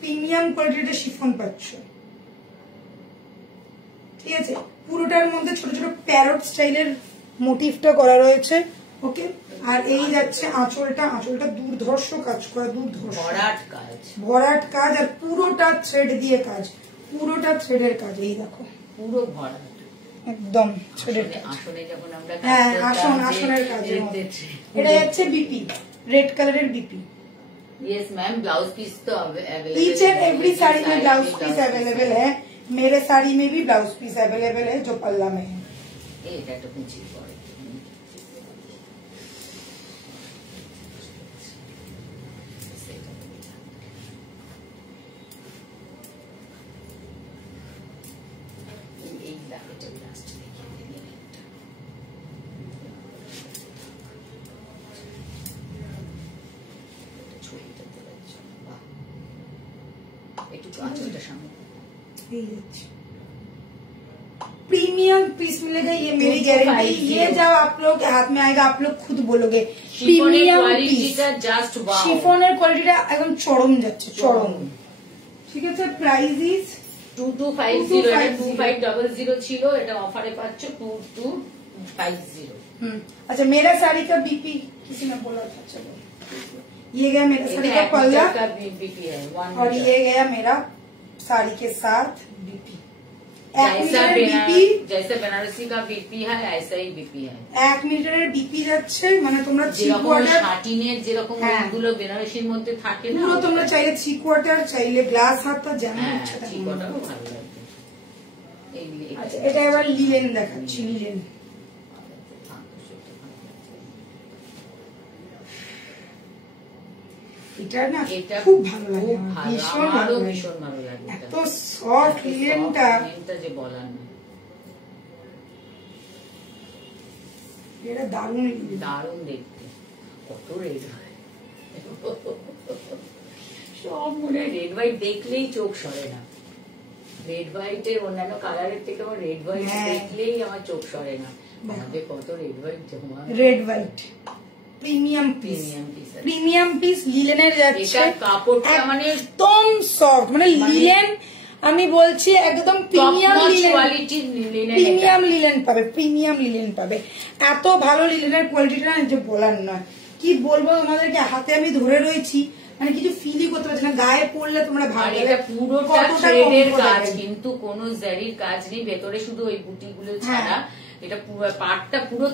প্রিমিয়াম কোয়ালিটির শিফন পাচ্ছ। ঠিক আছে, পুরোটার মধ্যে ছোট ছোট প্যারট স্টাইলের মোটিভটা করা রয়েছে। ওকে, আর এই যাচ্ছে আঁচলটা, আঁচলটা দুর্ধর্ষ কাজ করা, দুর্ধর্ষ ভরাট কাজ, আর পুরোটা থ্রেড দিয়ে কাজ, পুরোটা থ্রেডের কাজ। এই দেখো, পুরো ভরাট একদম থ্রেডের কাজ। আসলে যখন আমরা হ্যাঁ, আসনের কাজ। এটা যাচ্ছে বিপি, রেড কালারের BP. Yes ma'am, blouse piece तो available, each and every sari में ब्लाउज पीस अवेलेबल है। मेरे साड़ी में भी ब्लाउज पीस अवेलेबल है जो पल्ला में है। এটা তো কুচি পড়ে। এই লাইটটা লাস্ট দেখিয়ে দিই। प्रीमियम पीस मिलेगा, ये मेरी गारंटी। ये जब आप लोग के हाथ में आएगा आप लोग खुद बोलोगे प्रीमियम पीस। शिफনের কোয়ালিটিটা একদম চরম যাচ্ছে, চরম। ঠিক আছে, প্রাইস ইজ 2250। এটা 2500 ছিল, এটা অফারে পাচ্ছ 2250। अच्छा, मेरा साड़ी का बीपी किसी ने बोला था, चलो ये गया मेरा साड़ी का पल्ला बीपी है, और ये गया मेरा साड़ी के साथ बीपी। जैसे बनारसी का बीपी है ऐसा ही बीपी है। 1 মিটারের বিপি যাচ্ছে, মানে তোমরা শাটিনের যেরকম গুলো বেনারসির মধ্যে থাকে না, তোমরা চাইলে 3 কোয়ার্টার, চাইলে গ্লাস হাতা, যেমন ইচ্ছা তাই ভালো লাগবে। আচ্ছা, এটা এবার লিলেন দেখাচ্ছি। লিলেন এটা না খুব ভালো লাগে, ভীষণ ভালো লাগে, এত সফট লিলেনটা যে বলার না। এটা দারুণ দারুণ দেখতে, কত রেড হয় সব মনে হয় রেড হোয়াইট দেখলেই চোখ সরে না। রেড হোয়াইটের অন্যান্য কালারের থেকে আমার রেড হোয়াইট দেখলেই আমার চোখ সরে না। আমাদের কত রেড হোয়াইট জমা। রেড হোয়াইট প্রিমিয়াম পিস লিলেনের যাচ্ছে, কাপড়টা মানে একদম সফট, মানে লিলেন আমি বলছি একদম প্রিমিয়াম লিলেন পাবে, প্রিমিয়াম লিলেন পাবে। এত ভালো লিলেনের কোয়ালিটিটা যে বলার নয়। কি বলবো তোমাদেরকে, হাতে আমি ধরে রয়েছি, মানে কিছু ফিলই করতে পারছি না, গায়ে পড়লে তোমরা ভাববে এটা পুরোটা থ্রেডের কাজ, কিন্তু কোনো জারির কাজ নেই ভেতরে, শুধু ওই বুটিগুলো ছাড়া এটা পুরো পাটটা পুরো।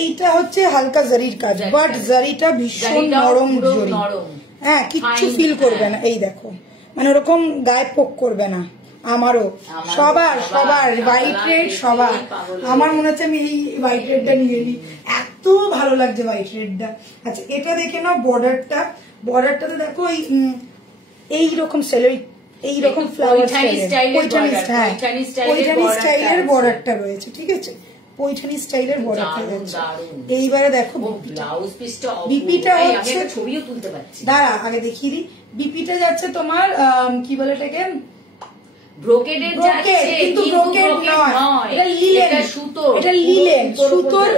এইটা হচ্ছে হালকা জারির কাজ, বাট জারিটা ভীষণ নরম, হ্যাঁ কিচ্ছু ফিল করবে না। এই দেখো, মানে ওরকম গায়ে পোক করবে না। আমারও সবার হোয়াইট রেড সবার, আমার মনে হচ্ছে আমি এই হোয়াইট রেডটা নিয়ে নিই, এত ভালো লাগছে হোয়াইট রেডটা। আচ্ছা, এটা দেখে নাও বর্ডারটাতে দেখো এইরকম স্টাইলের, এইরকম ফ্লাওয়ার স্টাইলের বর্ডারটা রয়েছে, ঠিক আছে, পৈঠানি স্টাইলের বর্ডারটা যাচ্ছে। এইবারে দেখো বিপিটা হচ্ছে, ছবিও তুলতে পারছি, দাঁড়া আগে দেখিয়ে দিই। বিপিটা যাচ্ছে তোমার কি বলে এটাকে, ব্রোকেডের যাচ্ছে, কিন্তু ব্রোকেড নয়, এটা লিলেন, এটা লিলেন সুতোর,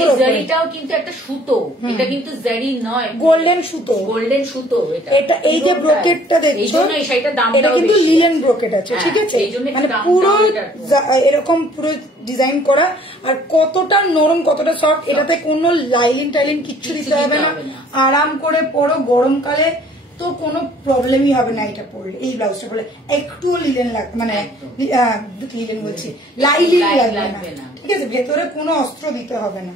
এই জারিটাও কিন্তু একটা সুতো, এটা কিন্তু জারি নয়, গোল্ডেন সুতো এটা। এই যে ব্রোকেডটা দেখছো, এটা কিন্তু লিলেন ব্রোকেড আছে, ঠিক আছে, মানে পুরো এরকম পুরো ডিজাইন করা। আর কতটা নরম, কতটা সফট, এটাতে কোনো লাইলিন কিচ্ছু দিতে হবে না, আরাম করে পরো। গরমকালে তো কোনো প্রবলেমই হবে না এটা পরলে, এই ব্লাউজটা পরলে একটু লিলেন লাগবে, মানে লিলেন বলছি লাইলিন লাগবে না, ঠিক আছে, ভেতরে কোনো অস্ত্র দিতে হবে না।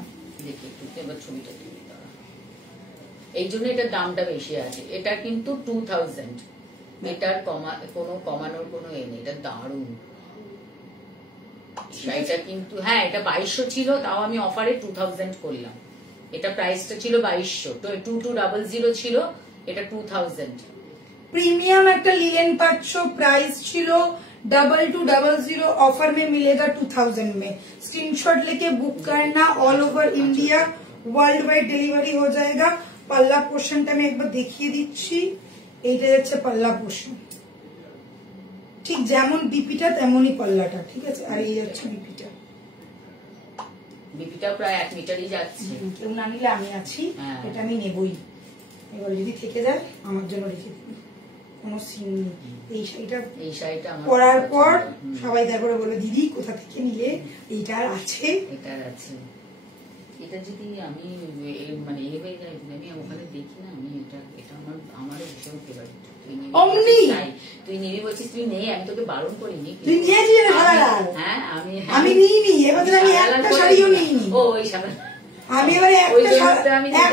এই জন্য এটার দামটা বেশি আছে, এটা কিন্তু 2000, এটার কোনো কমানোর কোনো এ নেই, এটা দারুণ। এটা কিন্তু হ্যাঁ, এটা 2200 ছিল, তাও আমি অফারে 2000 করলাম। এটা প্রাইসটা ছিল 2200, 2200 ছিল, এটা 2000। प्रीमियम एक लिलेन पाচ্ছো, प्राइस छिलो 2200, ऑफर में मिलेगा 2000 में। स्क्रीनशॉट लेके बुक करना, all over India world wide delivery हो जाएगा। पल्ला पोर्शनটা আমি একবার দেখিয়ে দিচ্ছি, এইটা হচ্ছে পাল্লা পোর্শন, ঠিক যেমন বিপিটা তেমনই পাল্লাটা, ঠিক আছে। আর এই হচ্ছে বিপিটা প্রায় 1 মিটারই যাচ্ছে, কেউ না নিলে আমি আছি, এটা আমি নেবই। এবার যদি থেকে যায় আমার জন্য রেখে দিবি, কোনো সিন নেই। এই শাড়িটা পরার পর সবাই তারপরে বলে দিদি কোথা থেকে নিলে, এইটার আছে, এটার আছে। এটা যদি আমি মানে এ হয়ে যায়, আমি ওখানে দেখি না, আমি এটা আমারও ভীষণ ফেভারিট। তুই নিবি বলছিস, তুই নেই, আমি তোকে বারণ করিনি। তুই নিয়েছিস? হ্যাঁ আমি নিইনি, এবার আমি একটা শাড়িও নিইনি। ও ওই সাদা, আমি এবারে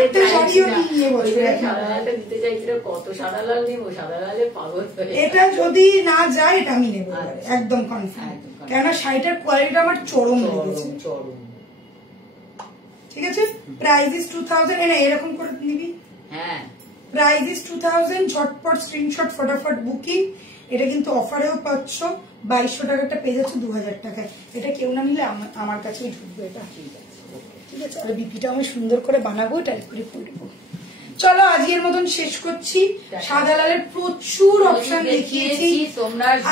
একটা শাড়িও নিয়ে বসে সাদাটা দিতে চাইছিল, কত সাদা লাল নেবো, সাদা লালে পাগল হয়ে। এটা যদি না যায় এটা আমি নেবো একদম কনফার্ম, কেননা শাড়িটার কোয়ালিটিটা আমার চরম লেগেছে, চরম। ঠিক আছে, প্রাইস ইজ 2000, এরকম করে নিবি। হ্যাঁ, প্রাইস ইজ 2000, ঝটপট স্ক্রিনশট, ফটাফট বুকিং। এটা কিন্তু অফারেও পাচ্ছ, 2200 টাকাটা পেয়ে যাচ্ছে 2000 টাকায়। এটা কেউ না নিলে আমার কাছেই ঢুকবে এটা, ঠিক আছে। আর বিপিটা আমি সুন্দর করে বানাবো, টাইপ করে পরবো। চলো আজকের মতন শেষ করছি। সাদা লালের প্রচুর অপশন দেখিয়েছি,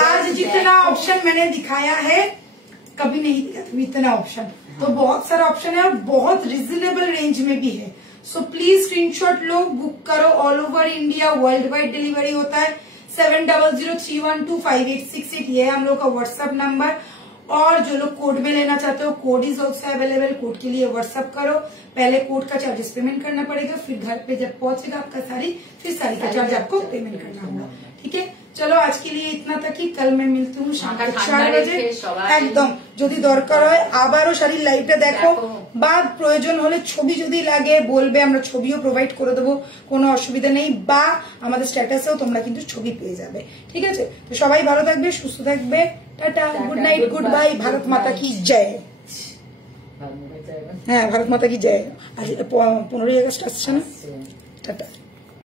आज जितना ऑप्शन मैंने दिखाया है कभी नहीं दिया था इतना ऑप्शन, तो बहुत सारा ऑप्शन है और बहुत रिजनेबल रेंज में भी है। सो प्लीज स्क्रीनशॉट लो, बुक करो, all over India world wide delivery होता है। 7003125868 ये है हम लोग का व्हाट्सएप नंबर। और जो लोग कोड में लेना चाहते हो, code is also available, code के लिए व्हाट्सएप करो। पहले कोड का चार्जेस पेमेंट करना पड़ेगा, फिर घर पे जब पहुंचेगा आपका साड़ी, फिर साड़ी का चार्ज आपको पेमेंट करना होगा, ठीक है। चलो आज के लिए इतना तक ही, कल मैं मिलती हूँ शाम के 4 ঠান্ডা बजे রেখে সবাই একদম। যদি দরকার হয় আবারও শাড়ির লাইভটা দেখো, বা প্রয়োজন হলে ছবি যদি লাগে বলবে, আমরা ছবিও প্রোভাইড করে দেবো, কোনো অসুবিধা নেই। বা আমাদের স্ট্যাটাসেও তোমরা কিন্তু ছবি পেয়ে যাবে, ঠিক আছে? তো সবাই ভালো থাকবে, সুস্থ থাকবে, tata, good night, good bye, Bharat মাতা কি জয়। হ্যাঁ, ভারত মাতা কি জয়। আজ 15ই আগস্ট আসছে না, টাটা।